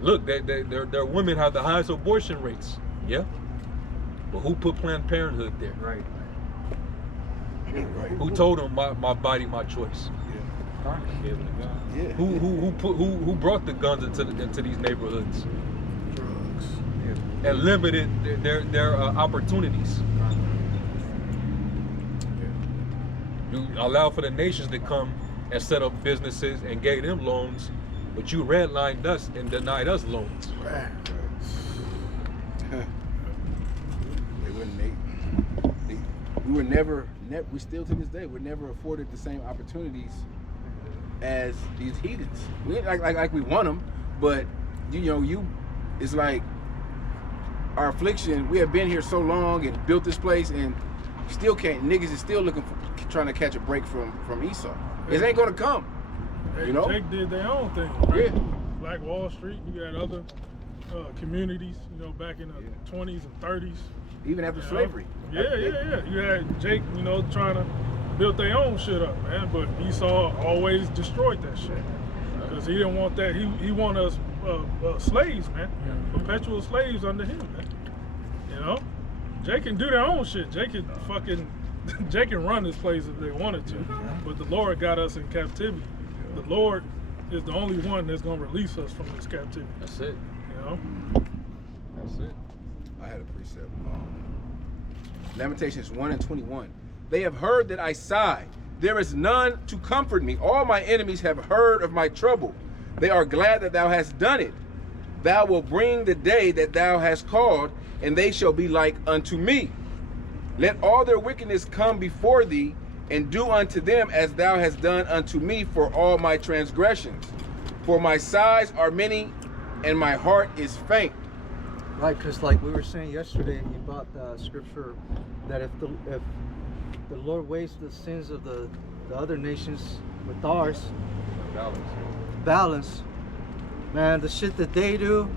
Look, their women have the highest abortion rates. Yeah, but who put Planned Parenthood there? Right. Who told them my body, my choice? Yeah. Who brought the guns into these neighborhoods? Drugs. And limited their opportunities. You allow for the nations to come and set up businesses and gave them loans, but you redlined us and denied us loans. We were never, we still to this day, we're never afforded the same opportunities as these heathens. We ain't like we want them, but it's like our affliction. We have been here so long and built this place, and still can't. Niggas is still looking for, trying to catch a break from Esau. It ain't gonna come. Jake did their own thing. Right? Yeah. Black Wall Street. You got other communities. Back in the 20s and 30s. Even after slavery. Yeah. You had Jake, trying to build their own shit up, man. But Esau always destroyed that shit because he didn't want that. He wanted us slaves, man. Perpetual slaves under him, man. Jay can do their own shit. Jay can run this place if they wanted to. But the Lord got us in captivity. The Lord is the only one that's gonna release us from this captivity. That's it. You know? That's it. I had a precept. Lamentations 1:21. They have heard that I sigh. There is none to comfort me. All my enemies have heard of my trouble. They are glad that thou hast done it. Thou wilt bring the day that thou hast called, and they shall be like unto me. Let all their wickedness come before thee, and do unto them as thou hast done unto me for all my transgressions. For my sighs are many, and my heart is faint. Right, because like we were saying yesterday about the scripture that if the Lord weighs the sins of the other nations with ours, balance, man, the shit that they do,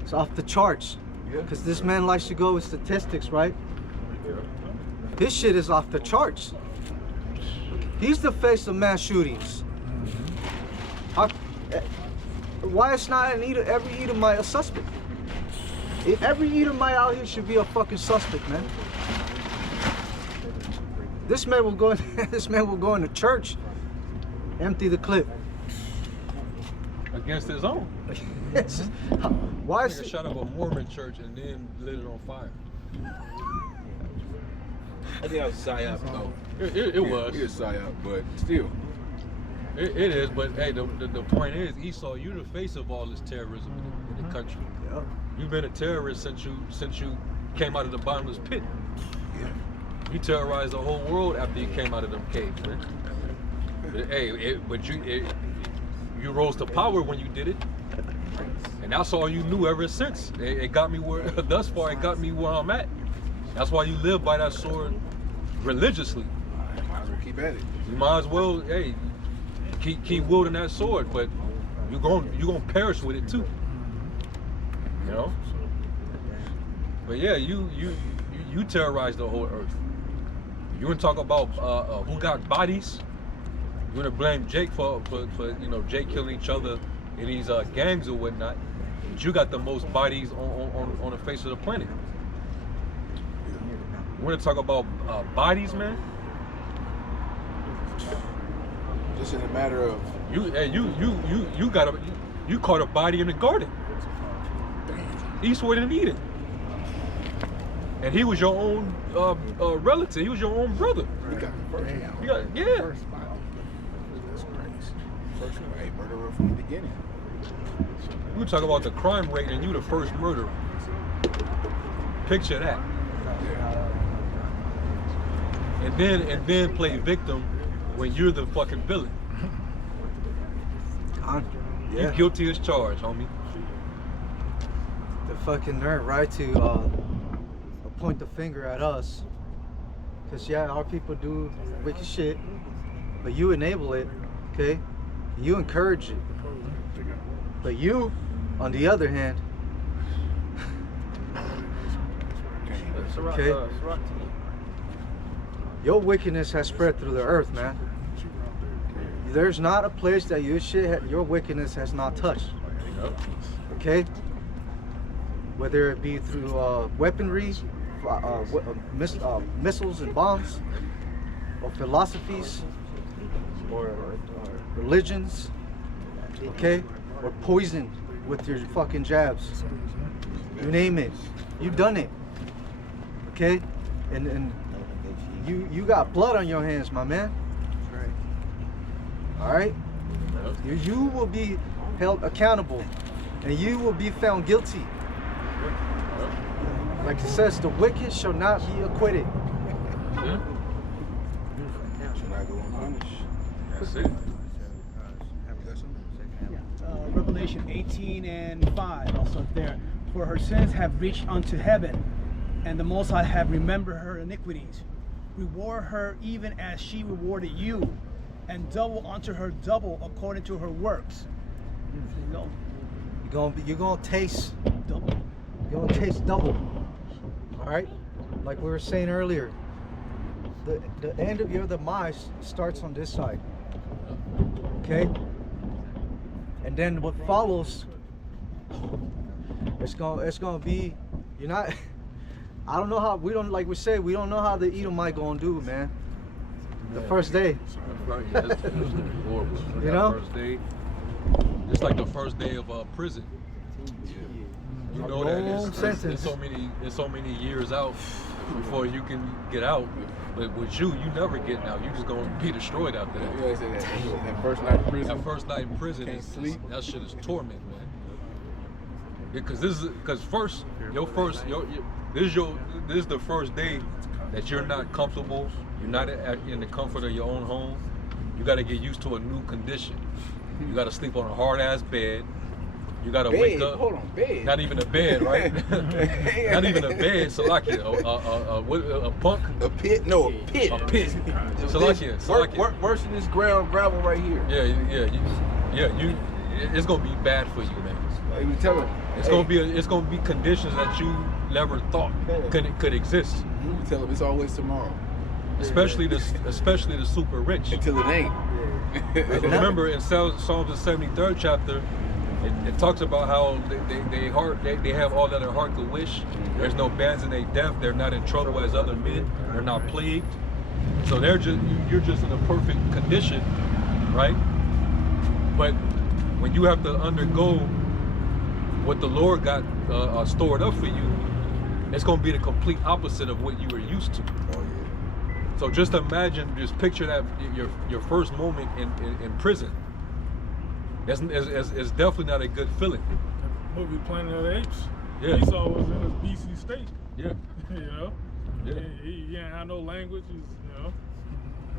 it's off the charts. Because this man likes to go with statistics, right? His shit is off the charts. He's the face of mass shootings. Why is not every Edomite a suspect? Every Edomite out here should be a fucking suspect, man. This man will go. This man will go into church, empty the clip. Against his own. Why Nigga is shut up a Mormon church and then lit it on fire. I think that was psyop though. It was. It was psyop, but still. It is, but hey, the point is, Esau, you're the face of all this terrorism in the country. Yep. You've been a terrorist since you came out of the bottomless pit. Yeah. You terrorized the whole world after you came out of them caves, man. But, hey, you rose to power when you did it, and that's all you knew ever since. It got me where thus far. It got me where I'm at. That's why you live by that sword religiously. Might as well keep at it. You might as well, hey, keep wielding that sword, but you're gonna perish with it too. You know. But yeah, you terrorize the whole earth. You want to talk about who got bodies? You want to blame Jake for Jake killing each other in these gangs or whatnot? But you got the most bodies on the face of the planet. You want to talk about bodies, man? Just in a matter of You caught a body in the garden, eastward in Eden, and he was your own relative. He was your own brother. we got the first one. Yeah. First one, hey, murderer from the beginning. We talk about the crime rate, and you the first murderer. Picture that. And then play victim when you're the fucking villain. Yeah. You guilty as charged, homie. The fucking nerve, right, to point the finger at us. Because, yeah, our people do wicked shit, but you enable it, okay? You encourage it. But you, on the other hand, okay, your wickedness has spread through the earth, man. There's not a place that your wickedness has not touched. Okay? Whether it be through weaponry, missiles and bombs, or philosophies, or religions, okay? Or poison with your fucking jabs. You name it. You've done it. Okay? And you got blood on your hands, my man. All right? You will be held accountable, and you will be found guilty. Like it says, the wicked shall not be acquitted. Should not go unpunished. That's it. Revelation 18:5 also there. For her sins have reached unto heaven, and the Most High have remembered her iniquities. Reward her even as she rewarded you, and double unto her double according to her works. So you go. You're gonna taste Double. You're gonna taste double. All right? Like we were saying earlier, the end of your demise starts on this side. Okay? And then what follows, it's gonna be You're not. I don't know how. We don't like we say. We don't know how the Edomite gonna do, man. The first day. That's horrible. You know? First day. It's like the first day of prison. You know that it's so many years out before you can get out. But with you never getting out. You just gonna be destroyed after that. You say that first night in prison. That first night in prison Can't is sleep. that shit is torment, man. Because this is this is the first day that you're not comfortable. You're not in the comfort of your own home. You got to get used to a new condition. You got to sleep on a hard ass bed. You got to wake up. Hold on, bed. Not even a bed, right? Not even a bed. Salakia, a punk. A pit? No, a pit. A pit. Salakia. Worse than this gravel right here. It's gonna be bad for you, man. Like we tell him. It's gonna be conditions that you never thought could exist. We tell him it's always tomorrow. Especially the super rich. Until it ain't. Remember in Psalms the 73rd chapter, it talks about how they have all that their heart could wish. There's no bands in their death. They're not in trouble as other men. They're not plagued. So you're just in a perfect condition, right? But when you have to undergo what the Lord got stored up for you, it's going to be the complete opposite of what you were used to. So just imagine, just picture that your first moment in prison. It's definitely not a good feeling. Movie Planet of the Apes. Yeah. Esau was in his BC state. Yeah. You know? Yeah. He didn't have no language, you know?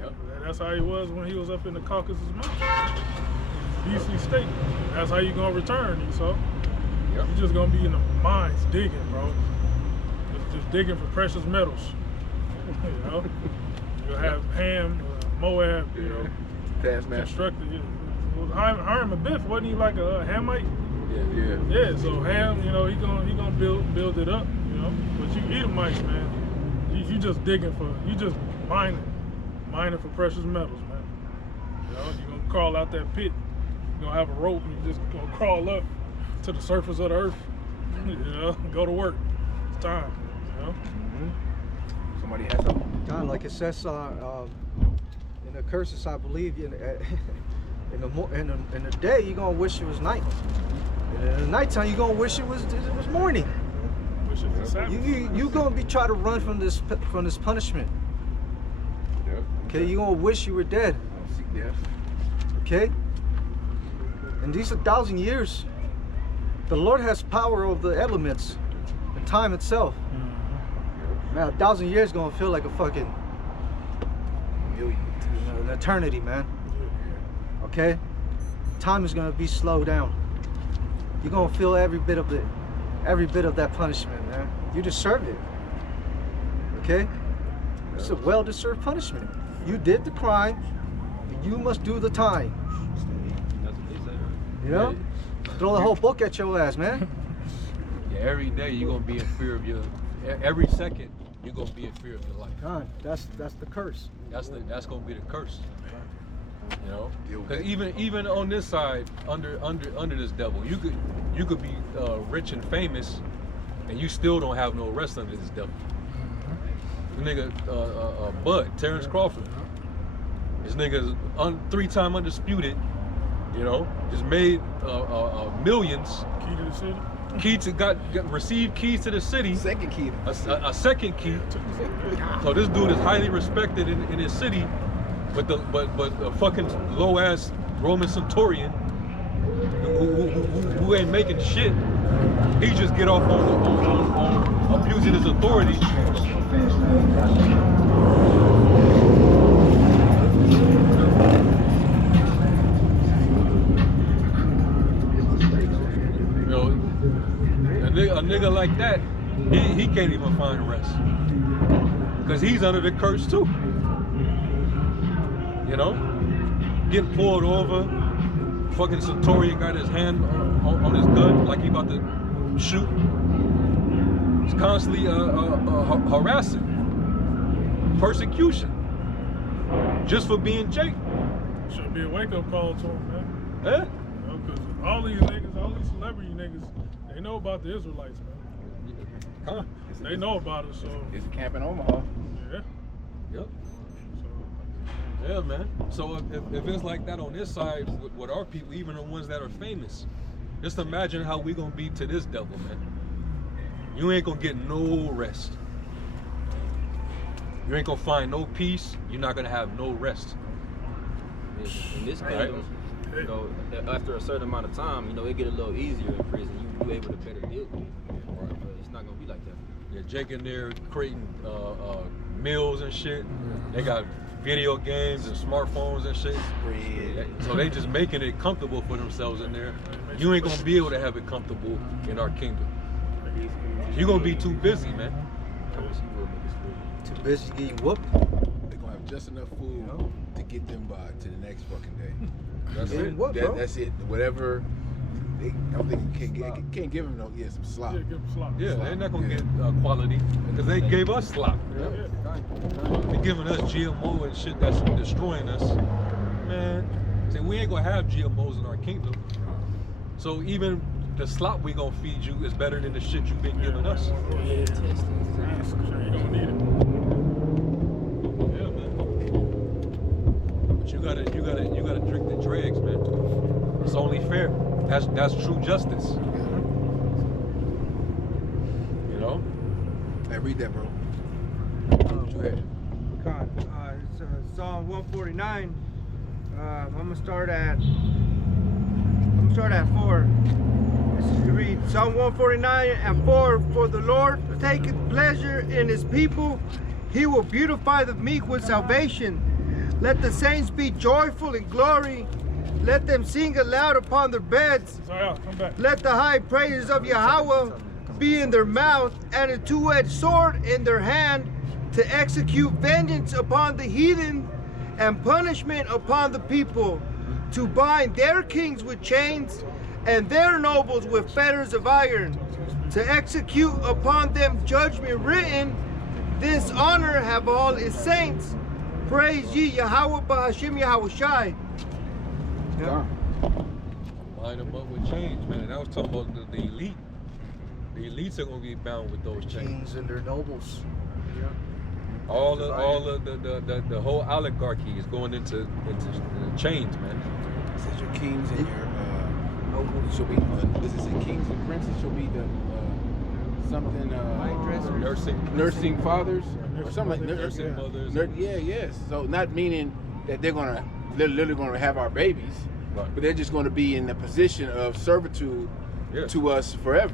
Yep. That's how he was when he was up in the Caucasus Mountains. BC state. That's how you gonna return, Esau. Yep. You're just gonna be in the mines digging, bro. Just digging for precious metals. You know? You'll have Ham, Moab, you know, constructed. Well, Hiram Abiff, wasn't he like a Hamite? Yeah. So Ham, you know, he gonna build it up, you know. But you Edomites, man, you just digging for, you just mining for precious metals, man. You know, you gonna crawl out that pit, you gonna have a rope, and you just gonna crawl up to the surface of the earth. You know, go to work. It's time. You know. Somebody has something. God, like it says in the curses, I believe in the day you're gonna wish it was night, and in the nighttime you're gonna wish it was morning. Wish it was Sabbath. You gonna be trying to run from this punishment. Yep. Okay, you gonna wish you were dead. Seek death. Okay, and these 1,000 years, the Lord has power over the elements and time itself. Man, 1,000 years gonna feel like a fucking Million. an eternity, man. Okay, time is gonna be slowed down. You're gonna feel every bit of that punishment, man. You deserve it. Okay, it's a well-deserved punishment. You did the crime, and you must do the time. You know, throw the whole book at your ass, man. Yeah, every day you're gonna be in fear of every second you're gonna be in fear of your life. God, that's the curse. That's gonna be the curse. You know, because even on this side, under this devil, you could be rich and famous, and you still don't have no rest under this devil. The nigga Bud Terrence Crawford, this nigga's 3-time undisputed. You know, just made millions. Key to the city. Received keys to the city. Second key. A second key. So this dude is highly respected in his city, but a fucking low ass Roman centurion who ain't making shit. He just get off on abusing his authority. A nigga like that, he can't even find rest, because he's under the curse too. You know, getting pulled over, fucking Centurion got his hand on his gun like he about to shoot. He's constantly harassing, persecution, just for being Jake. Should be a wake-up call to him, man. Yeah. You know, 'cause all these niggas, all these celebrity niggas, they know about the Israelites, man. Huh? They know about it, so It's a camp in Omaha. yeah. Yep. So, Yeah, man. So if it's like that on this side with our people, even the ones that are famous, just imagine how we gonna be to this devil, man. You ain't gonna get no rest. You ain't gonna find no peace. You're not gonna have no rest. In this Right. kingdom, you know, after a certain amount of time, you know, it get a little easier in prison. You able to better deal with it. But it's not gonna be like that. Yeah, Jake in there creating meals and shit. They got video games and smartphones and shit. So they just making it comfortable for themselves in there. You ain't gonna be able to have it comfortable in our kingdom. You're gonna be too busy, man. Too busy getting whooped. They're gonna have just enough food to get them by to the next fucking day. That's Yeah, it. what, bro? That's it. Whatever. I don't think you can't give them some slop. yeah, give them slop. Yeah, they're not gonna get quality because they gave us slop. They're giving us GMO and shit that's destroying us. Man, see, we ain't gonna have GMOs in our kingdom. So even the slop we gonna feed you is better than the shit you've been giving us. You don't need it. Yeah, man. But you gotta drink the dregs, man. It's only fair. That's true justice. You know? Hey, read that, bro. Go ahead. It's Psalm 149. I'm gonna start at 4. Let's read Psalm 149 and 4. For the Lord taketh pleasure in his people. He will beautify the meek with salvation. Let the saints be joyful in glory. Let them sing aloud upon their beds. Sorry, come back. Let the high praises of Yahweh be in their mouth, and a two-edged sword in their hand, to execute vengeance upon the heathen and punishment upon the people, to bind their kings with chains and their nobles with fetters of iron, to execute upon them judgment written. This honor have all his saints. Praise ye Yahweh B'Hashem Yahweh Shai. Yeah. Line them up with chains, man. And I was talking about the elite. The elites are gonna get bound with those chains. Kings and their nobles. All the whole oligarchy is going into chains, man. It says your kings and your nobles shall be. This is it, kings and princes shall be the something. Nursing fathers or something like Nursing mothers. Yes. So not meaning that they're literally gonna have our babies, Right. but they're just gonna be in the position of servitude to us forever.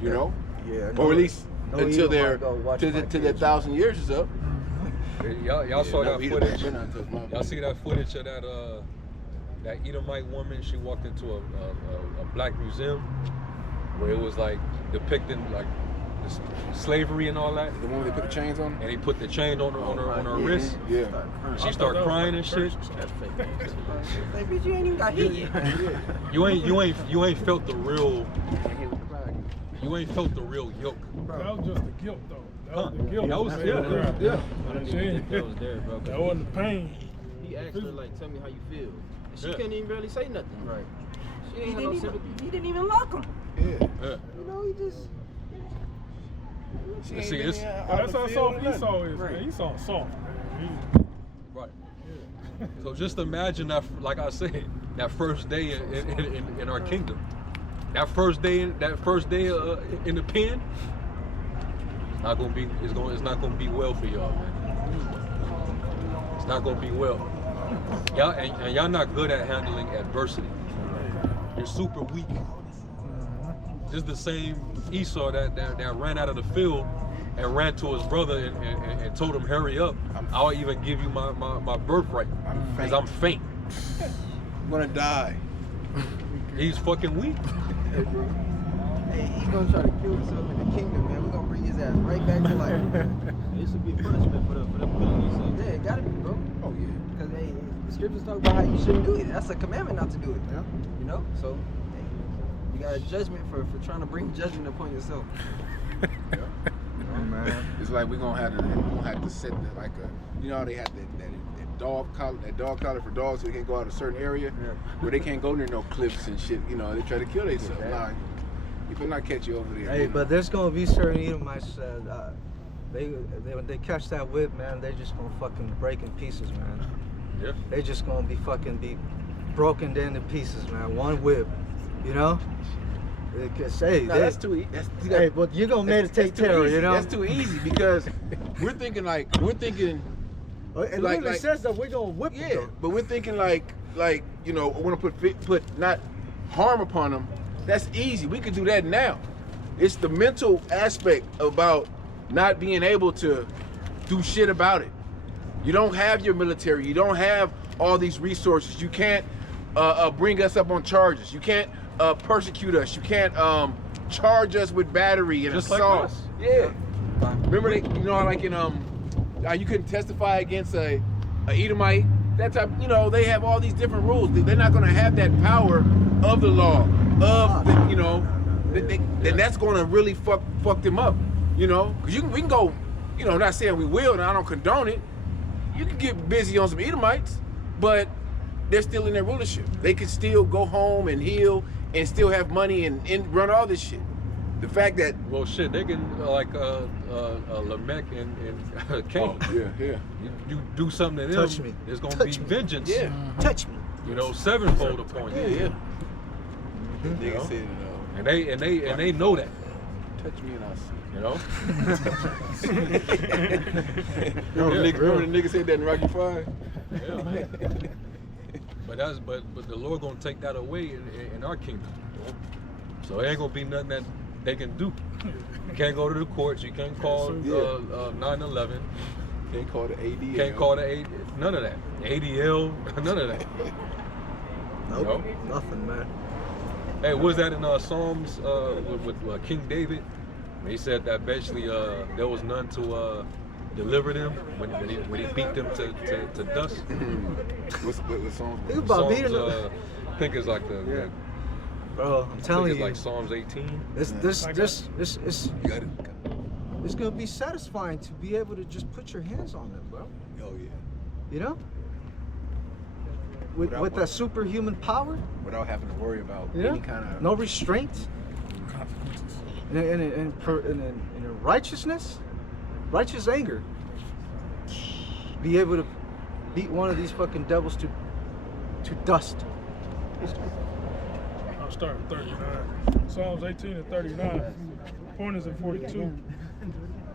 You know, Yeah. or at least until their their 1,000 years is up. Y'all saw that footage. Been on to my- Y'all see that footage of that Edomite woman? She walked into a black museum where it was like depicting like this slavery and all that, The one where they put the chains on. and he put the chain on her wrist. Yeah. She started crying and shit. Like, bitch, you ain't even got hit yet. You ain't felt the real. You ain't felt the real yoke. That was just the guilt, though. That was the Huh. guilt. That was- That's yeah, the crap. yeah. I don't even think that was there, bro. 'cause That wasn't the pain. He asked her, like, tell me how you feel. And she Yeah. couldn't even barely say nothing. Right. She ain't had no sympathy. He didn't even lock him. Yeah. Yeah. You know, he just. She ain't See, been it's- out That's the how field soft or nothing. Esau is, Right. man. Esau soft, man. Right. So just imagine that, like I said, that first day in our kingdom. That first day in the pen. It's not gonna be well for y'all, man. It's not gonna be well. Y'all and y'all not good at handling adversity. You're super weak. This is the same Esau that ran out of the field and ran to his brother and told him, hurry up. I'll even give you my birthright. Because I'm faint. I'm gonna die. He's fucking weak. Hey, he gonna try to kill himself in the kingdom, man. We're gonna bring his ass right back to life. It should be a punishment for them killing themselves. Yeah, it gotta be, bro. Oh yeah. Because hey, the scriptures talk about how you shouldn't do it. That's a commandment not to do it. Yeah. You know? So hey, you got a judgment for trying to bring judgment upon yourself. Oh, man. It's like we're gonna have to set the, like a, you know how they have that dog collar for dogs so they can't go out a certain area where they can't go near no cliffs and shit. You know they try to kill themselves. Nah, He better not catch you over there. Hey, but there's gonna be certain Edomites that they when they catch that whip, man, they just gonna fucking break in pieces, man. Yeah. They just gonna be broken down to pieces, man. One whip, you know. Because hey, that's too easy. Hey, but you're gonna meditate terror, you know. That's too easy because we're thinking. It literally says that we're gonna whip them. Yeah, but we're thinking like you know, want to put not harm upon them. That's easy. We could do that now. It's the mental aspect about not being able to do shit about it. You don't have your military. You don't have all these resources. You can't bring us up on charges. You can't persecute us. You can't charge us with battery and Just assault. like us. Yeah. Remember, you know, like in you couldn't testify against a Edomite. That type. You know, they have all these different rules. They're not going to have that power of the law. You know, then that's going to really fuck them up. You know, because we can go. You know, not saying we will, and I don't condone it. You can get busy on some Edomites, but they're still in their rulership. They can still go home and heal and still have money and run all this shit. The fact that Well, shit, they can like Lamech and Cain. Oh, yeah. You do something to them, Touch me. there's gonna Touch be me. vengeance. yeah, Touch me. You know, sevenfold upon you. yeah. You know? Nigga said, And they know that. touch me and I'll see. You know. Remember the nigga said that in Rocky 5? Yeah. But the Lord gonna take that away in our kingdom. So it ain't gonna be nothing that they can do. You can't go to the courts. You can't call 9/11. Can't call the ADL. Can't call the AD. None of that. ADL. None of that. Nope. No. Nothing, man. Hey, what was that in Psalms with King David? He said that basically there was none to deliver them when he beat them to dust. What song? Think about Psalms, beating them. I think it's like Bro, I'm I telling think you, it's like Psalms 18. You got it. It's gonna be satisfying to be able to just put your hands on them, bro. Oh yeah. You know, with that superhuman power, Without having to worry about yeah, any kind of no restraint, and righteousness, righteous anger. Be able to beat one of these fucking devils to dust. I'll start at 39. Psalms 18 and 39. Point is in 42.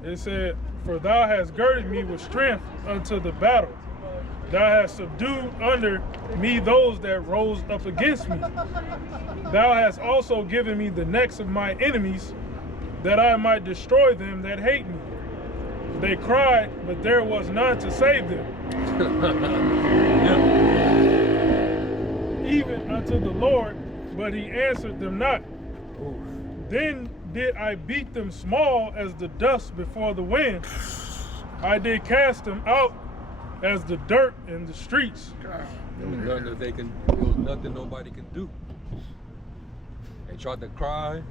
It said, "For thou hast girded me with strength unto the battle. Thou hast subdued under me those that rose up against me. Thou hast also given me the necks of my enemies, that I might destroy them that hate me. They cried, but there was none to save them. Even unto the Lord, but he answered them not. Then did I beat them small as the dust before the wind. I did cast them out as the dirt in the streets." There was nothing that there was nothing nobody can do. They tried to cry.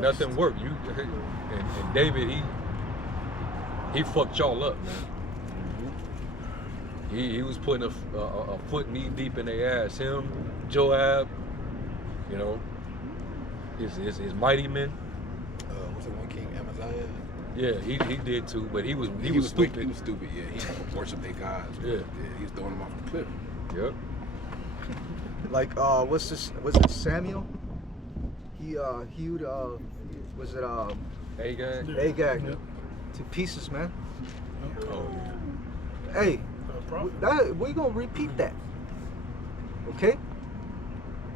Nothing worked. And David, he fucked y'all up, man. He was putting a foot knee deep in their ass. Him, Joab, you know, his mighty men. what's the one king, Amaziah? Yeah, he did too, but he was stupid. He was stupid. Yeah, he worshipped their gods. Yeah. He was throwing them off the cliff. Yep. Like what's this? Was it Samuel? He would was it Agag. Agag Yep. to pieces, man. Oh, Hey, we're gonna repeat that. Okay?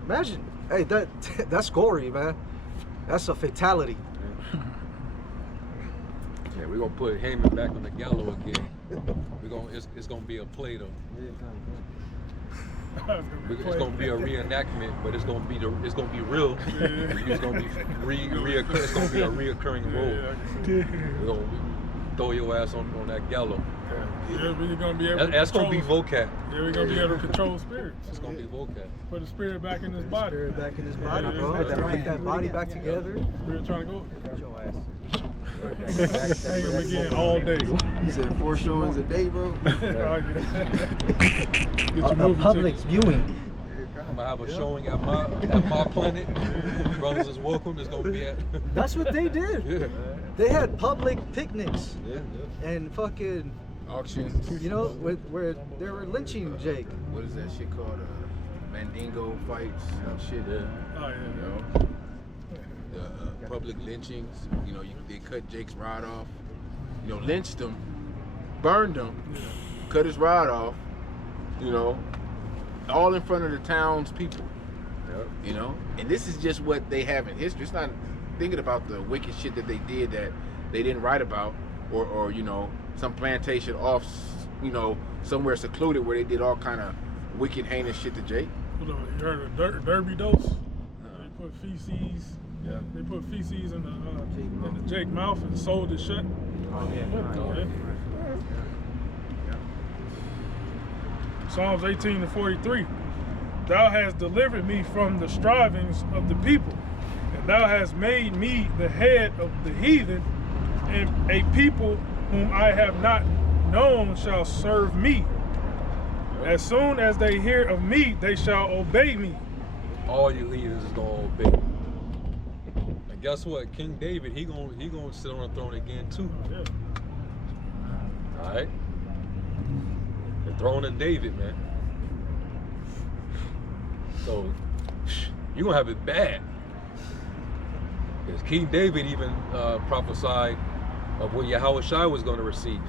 Imagine, hey, that's gory, man. That's a fatality. yeah, we're gonna put Haman back on the gallows again. It's gonna be a play though. It's gonna be a reenactment, but it's gonna be real. It's gonna be it's gonna be a reoccurring role. We're gonna throw your ass on that gallows. Yeah, we're gonna be able to That's gonna be control- vocab. Yeah, we're gonna be able to control spirits. It's gonna be vocab. Put the spirit back in his body. Spirit back in his body, bro. Yeah, Gotta put that body back together. Spirit trying to go. Get your ass. Hang him again all day. He said 4 showings a day, bro. Get your A movie public tickets. viewing. I'm gonna have a showing at my planet. Brothers is welcome. It's gonna be at. That's what they did. Yeah. They had public picnics Yeah. and fucking, Auctions. you know, where they were lynching Jake. What is that shit called? Mandingo fights and shit. Yeah. Oh, You yeah. know, public lynchings. You know, they cut Jake's rod off. You know, lynched him, burned him, cut his rod off. You know, all in front of the town's people. Yep. You know, and this is just what they have in history. It's not thinking about the wicked shit that they did that they didn't write about, or you know, some plantation off, you know, somewhere secluded where they did all kind of wicked, heinous shit to Jake. You heard of Derby dose? They put feces. Yeah. They put feces in the Jake mouth and sold it shut. Yeah. Psalms 18:43. Thou hast delivered me from the strivings of the people, and thou hast made me the head of the heathen, and a people whom I have not known shall serve me. As soon as they hear of me, they shall obey me. All you leaders is gonna obey. And guess what? King David, he gonna sit on the throne again too. Yeah. All right. The throne of David, man. So you gonna have it bad. Because King David even prophesied of what Yahushua was gonna receive.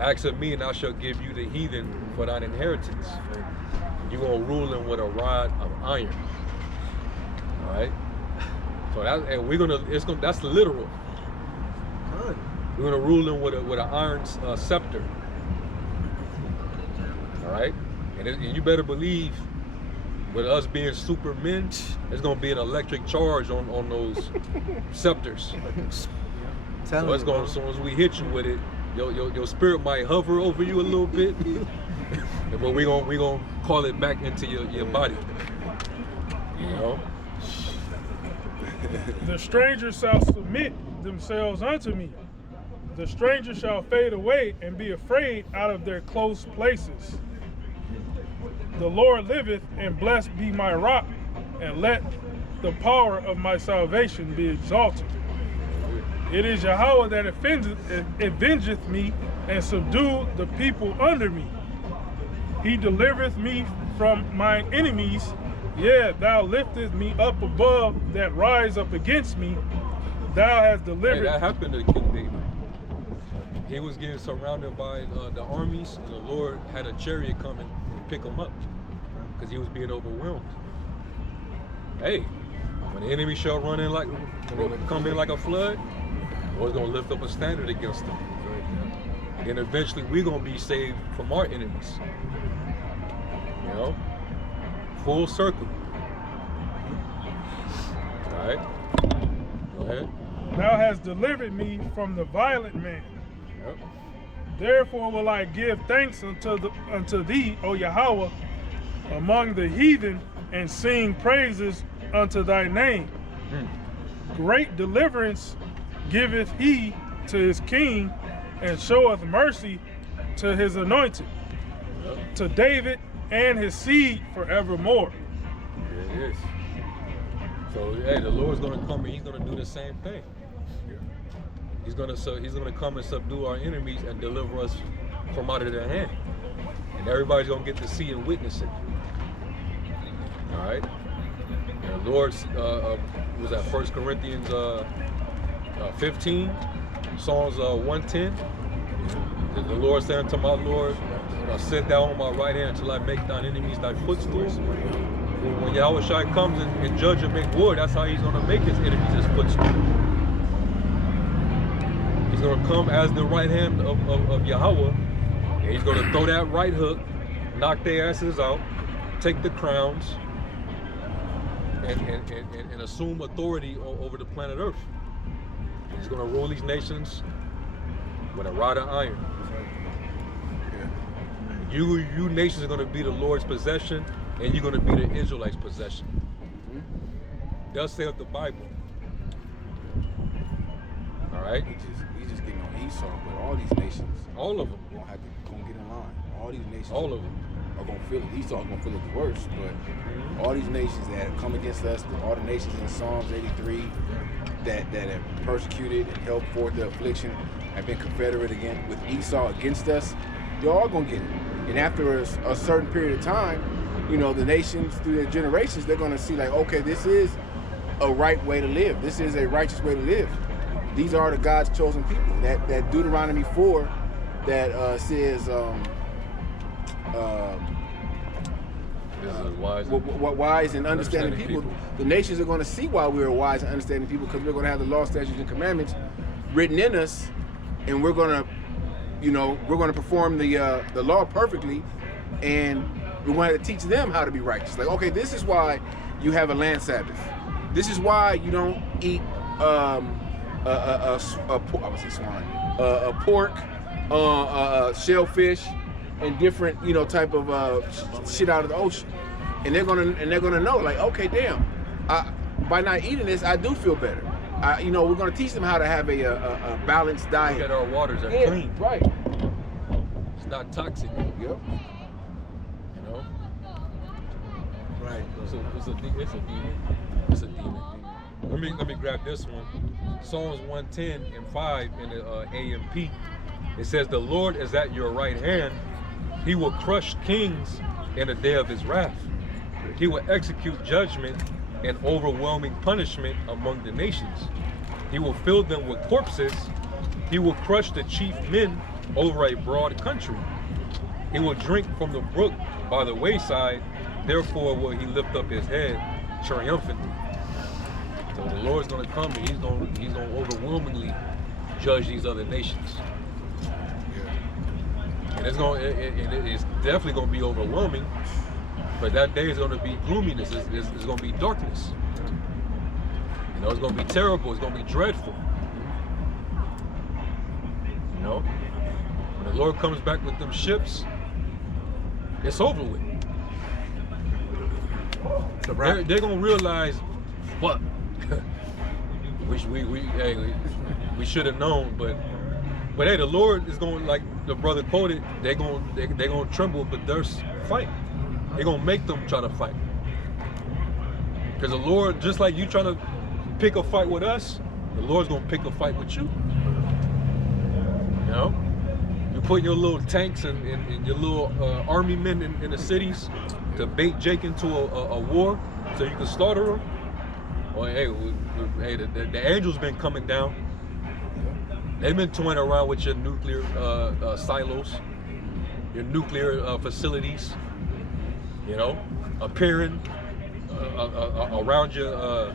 Ask of me, and I shall give you the heathen for thine inheritance. You're gonna rule them with a rod of iron. All right. So that's literal. Good. We're gonna rule them with an iron scepter. All right. And you better believe, with us being supermen, there's gonna be an electric charge on those scepters. So it's gonna, as soon as we hit you with it, your spirit might hover over you a little bit, but we gonna call it back into your body. You know. The strangers shall submit themselves unto me. The stranger shall fade away and be afraid out of their close places. The Lord liveth, and blessed be my rock, and let the power of my salvation be exalted. It is Yahweh that avengeth me, and subdue the people under me. He delivereth me from mine enemies. Yeah, thou liftest me up above that rise up against me. Thou hast delivered. Hey, that happened to King David. He was getting surrounded by the armies, and the Lord had a chariot coming and pick him up because he was being overwhelmed. Hey, when the enemy shall come in like a flood, the Lord's gonna lift up a standard against them. And eventually we're gonna be saved from our enemies. You know? Full circle. All right. Go ahead. Thou hast delivered me from the violent man. Yep. Therefore will I give thanks unto thee, O Yahweh, among the heathen, and sing praises unto thy name. Great deliverance giveth he to his king, and showeth mercy to his anointed, to David and his seed forevermore. There it is. So hey, the Lord's gonna come and he's gonna do the same thing. He's gonna come and subdue our enemies and deliver us from out of their hand. And everybody's gonna get to see and witness it. All right. And the Lord was at 1 Corinthians 15, Psalms 110. The Lord said unto my Lord, sit thou on my right hand until I make thine enemies thy footstool. When Yahushua comes and judge and make war, that's how he's gonna make his enemies his footstool. He's gonna come as the right hand of Yahweh, and he's gonna throw that right hook, knock their asses out, take the crowns, and assume authority over the planet Earth. He's gonna rule these nations with a rod of iron. You nations are gonna be the Lord's possession, and you're gonna be the Israelites' possession. Thus saith the Bible. All right. He's just getting on Esau, but all these nations, all of them, gonna have to get in line. All these nations, all of them. are gonna feel it. Esau's gonna feel it the worst. But all these nations that have come against us, all the nations in Psalms 83 that have persecuted and held forth the affliction, have been confederate again with Esau against us, they're all gonna get it. And after a certain period of time, you know, the nations through their generations, they're gonna see like, okay, this is a right way to live. This is a righteous way to live. These are the God's chosen people. That Deuteronomy 4 that says wise and understanding people. The nations are going to see why we're wise and understanding people, because we're going to have the law, statutes, and commandments written in us, and we're going to, you know, we're going to perform the law perfectly, and we want to teach them how to be righteous. Like, okay, this is why you have a land Sabbath. This is why you don't eat I would say swine, pork, shellfish, and different, you know, type of shit out of the ocean. And they're gonna know, like, okay, damn, by not eating this, I do feel better. You know, we're gonna teach them how to have a balanced diet. Look at our waters are clean. Right. It's not toxic. Yep. You know. Right. It's a demon. It's a demon. Let me grab this one. Psalms 110:5 in the AMP. It says, "The Lord is at your right hand. He will crush kings in the day of his wrath. He will execute judgment and overwhelming punishment among the nations. He will fill them with corpses. He will crush the chief men over a broad country. He will drink from the brook by the wayside. Therefore will he lift up his head triumphantly." So the Lord's going to come and he's going to overwhelmingly judge these other nations. And it's definitely going to be overwhelming, but that day is going to be gloominess. It's going to be darkness. You know, it's going to be terrible. It's going to be dreadful. You know, when the Lord comes back with them ships, it's over with. They're going to realize, what? we should have known, but hey, the Lord is going, like the brother quoted, they're going to tremble, but there's fight. They're going to make them try to fight. Because the Lord, just like you trying to pick a fight with us, the Lord's going to pick a fight with you. You know? You put your little tanks and your little army men in the cities to bait Jake into a war so you can slaughter him. Well, hey, the angels been coming down. They've been toying around with your nuclear silos, your nuclear facilities. You know, appearing around your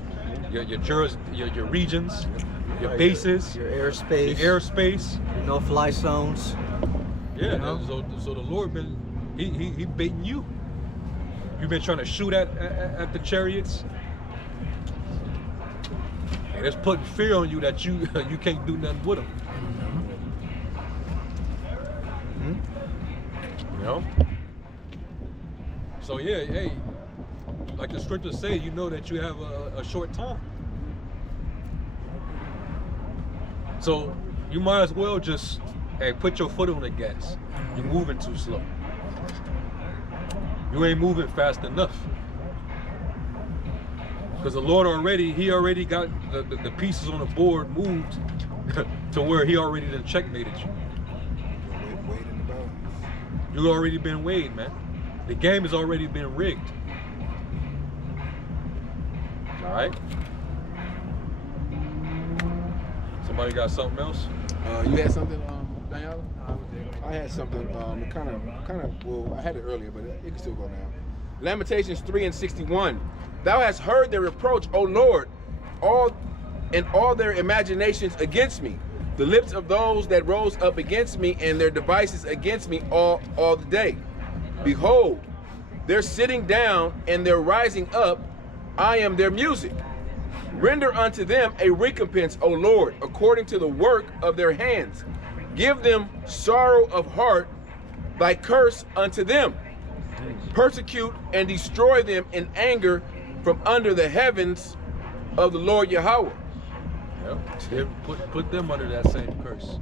regions, your bases, your airspace, your no-fly zones. Yeah, you know? so the Lord he baiting you. You've been trying to shoot at the chariots. And it's putting fear on you that you can't do nothing with them. You know? So yeah, hey, like the scriptures say, you know that you have a short time. So you might as well just, hey, put your foot on the gas. You're moving too slow. You ain't moving fast enough. Because the Lord he already got the pieces on the board moved to where he already done checkmated you. You already been weighed, man. The game has already been rigged. All right? Somebody got something else? You had something, Daniela? I had something, kind of, well, I had it earlier, but it can still go now. Lamentations 3:61. Thou hast heard their reproach, O Lord, all their imaginations against me, the lips of those that rose up against me, and their devices against me all the day. Behold, they're sitting down and they're rising up. I am their music. Render unto them a recompense, O Lord, according to the work of their hands. Give them sorrow of heart, thy curse unto them. Persecute and destroy them in anger from under the heavens of the Lord Yahweh. Yep. Put them under that same curse.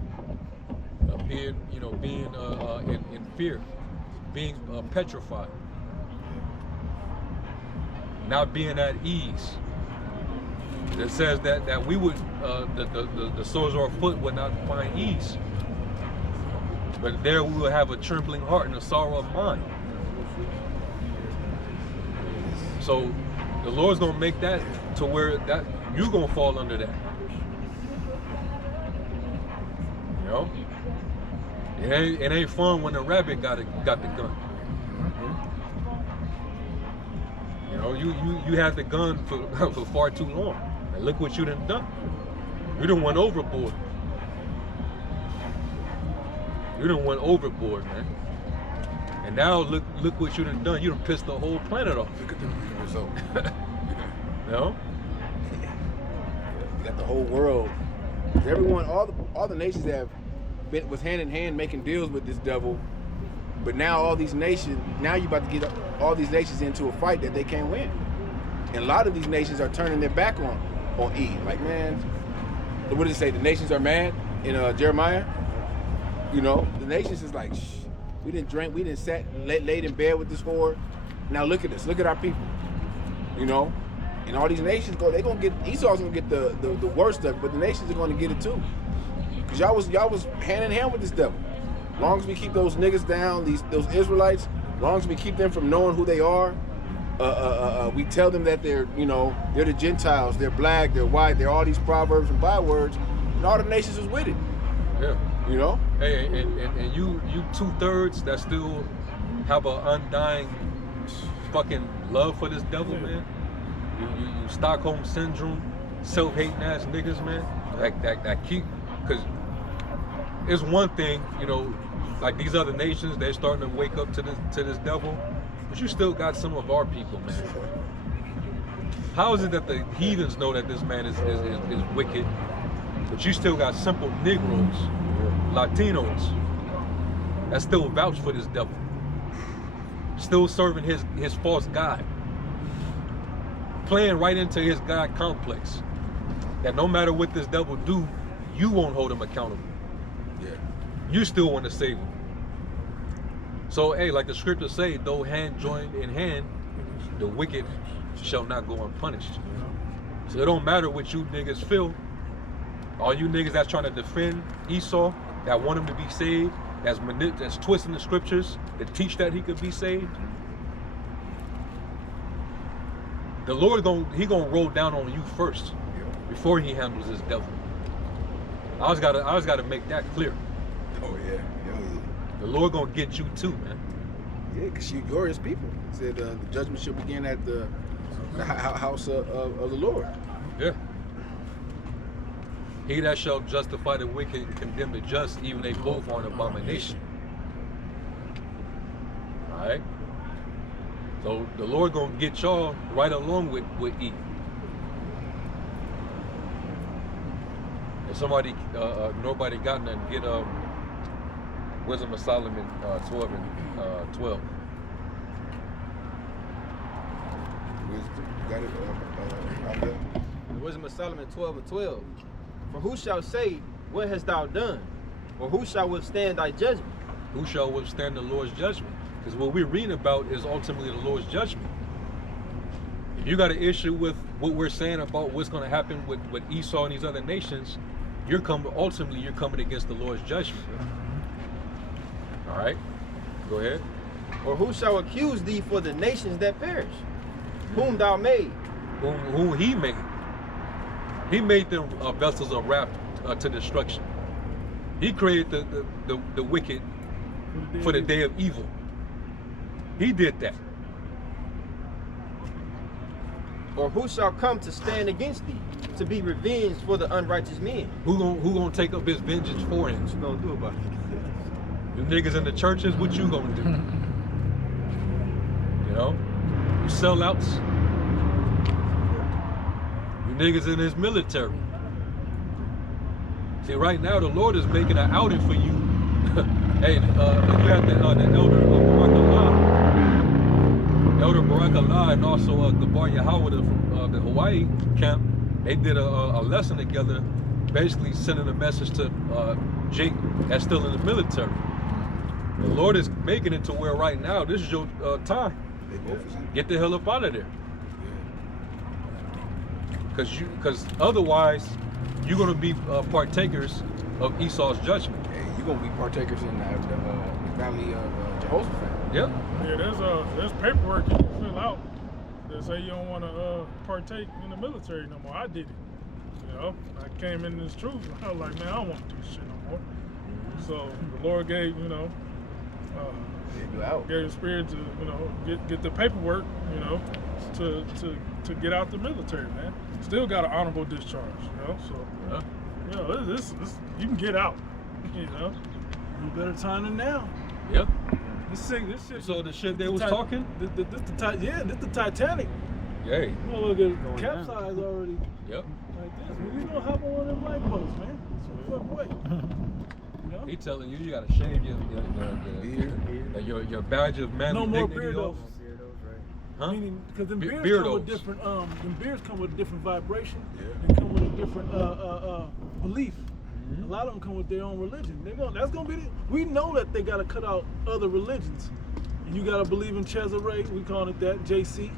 Being in fear, being petrified, not being at ease. It says that we would, the soles of our foot would not find ease. But there we will have a trembling heart and a sorrow of mind. So the Lord's gonna make that to where that you're gonna fall under that. You know? It ain't fun when the rabbit got the gun. You know, you had the gun for far too long. And look what you done. You done went overboard. You done went overboard, man. And now look what you done. You done pissed the whole planet off. Look at the result. You know? You got the whole world. Everyone, all the nations have been was hand in hand making deals with this devil. But now all these nations, now you about to get all these nations into a fight that they can't win. And a lot of these nations are turning their back on Eve. Like, man, what does it say? The nations are mad in Jeremiah. You know, the nations is like, shh, we didn't drink, we didn't sat and laid in bed with this whore. Now look at us, look at our people. You know, and all these nations they gonna get, Esau's gonna get the worst of it, but the nations are gonna get it too. Cause y'all was hand in hand with this devil. As long as we keep those niggas down, those Israelites, as long as we keep them from knowing who they are, we tell them that they're the Gentiles, they're black, they're white, they're all these proverbs and bywords, and all the nations was with it. Yeah. You know? Hey, and you 2/3 that still have an undying fucking love for this devil, man. You Stockholm syndrome, self-hating ass niggas, man. That keep, cause it's one thing, like these other nations, they're starting to wake up to this devil, but you still got some of our people, man. How is it that the heathens know that this man is wicked, but you still got simple Negroes, Latinos, that still vouch for this devil, still serving his false god, playing right into his god complex, that no matter what this devil do, you won't hold him accountable. Yeah. You still want to save him. So, hey, like the scriptures say, though hand joined in hand, the wicked shall not go unpunished. So it don't matter what you niggas feel. All you niggas that's trying to defend Esau, that want him to be saved, that's twisting the scriptures to teach that he could be saved. The Lord gonna roll down on you first before he handles this devil. I always gotta make that clear. Oh yeah. The Lord gonna get you too, man. Yeah, because you're his people. He said the judgment shall begin at the house of the Lord. Yeah. He that shall justify the wicked and condemn the just, even they both are an abomination. All right? So the Lord gonna get y'all right along with Eve. If somebody, nobody got nothing, get Wisdom of Solomon 12 and 12. Wisdom, you got it out there? The Wisdom of Solomon 12 and 12. For who shall say, what hast thou done? Or who shall withstand thy judgment? Who shall withstand the Lord's judgment? Because what we're reading about is ultimately the Lord's judgment. If you got an issue with what we're saying about what's going to happen with Esau and these other nations, ultimately you're coming against the Lord's judgment. All right, go ahead. Or who shall accuse thee for the nations that perish, whom thou made? Who he made. He made them vessels of wrath to destruction. He created the wicked for the day of evil. He did that. Or who shall come to stand against thee, to be revenged for the unrighteous men? Who gonna take up his vengeance for him? What you gonna do about it? You niggas in the churches, what you gonna do? You sellouts. You niggas in his military. See, right now the Lord is making an outing for you. Hey, you have the elder Barak Allah, and also Gabar Yahawada from the Hawaii camp. They did a lesson together, basically sending a message to Jake that's still in the military. The Lord is making it to where right now, this is your time. They both is in. Get the hell up out of there. Because otherwise, you're going to be partakers of Esau's judgment. Hey, you're gonna be partakers in the family of Jehoshaphat. Yep. Yeah, there's paperwork you can fill out that say you don't want to partake in the military no more. I did it. You know, I came in this truth. And I was like, man, I don't want to do this shit no more. So the Lord gave, you know, You out. gave the spirit to, you know, get the paperwork, you know, to get out the military, man. Still got an honorable discharge, you know. So, Yeah. you know, this you can get out, you know. No better time than now. Yep. This shit. So the shit they was talking? This the Titanic. Yay. You know, look at capsize already. Yep. Like this. We gonna hop on one of them light posts, man. That's what the fuck way. You know? He telling you gotta shave your badge of manly No more dignity beardos. off. Huh? Meaning, because them beards Beardos. come with different, them beards come with a different vibration. They come with a different belief. A lot of them come with their own religion. That's gonna be. We know that they gotta cut out other religions. And you gotta believe in Cesare. We calling it that JC.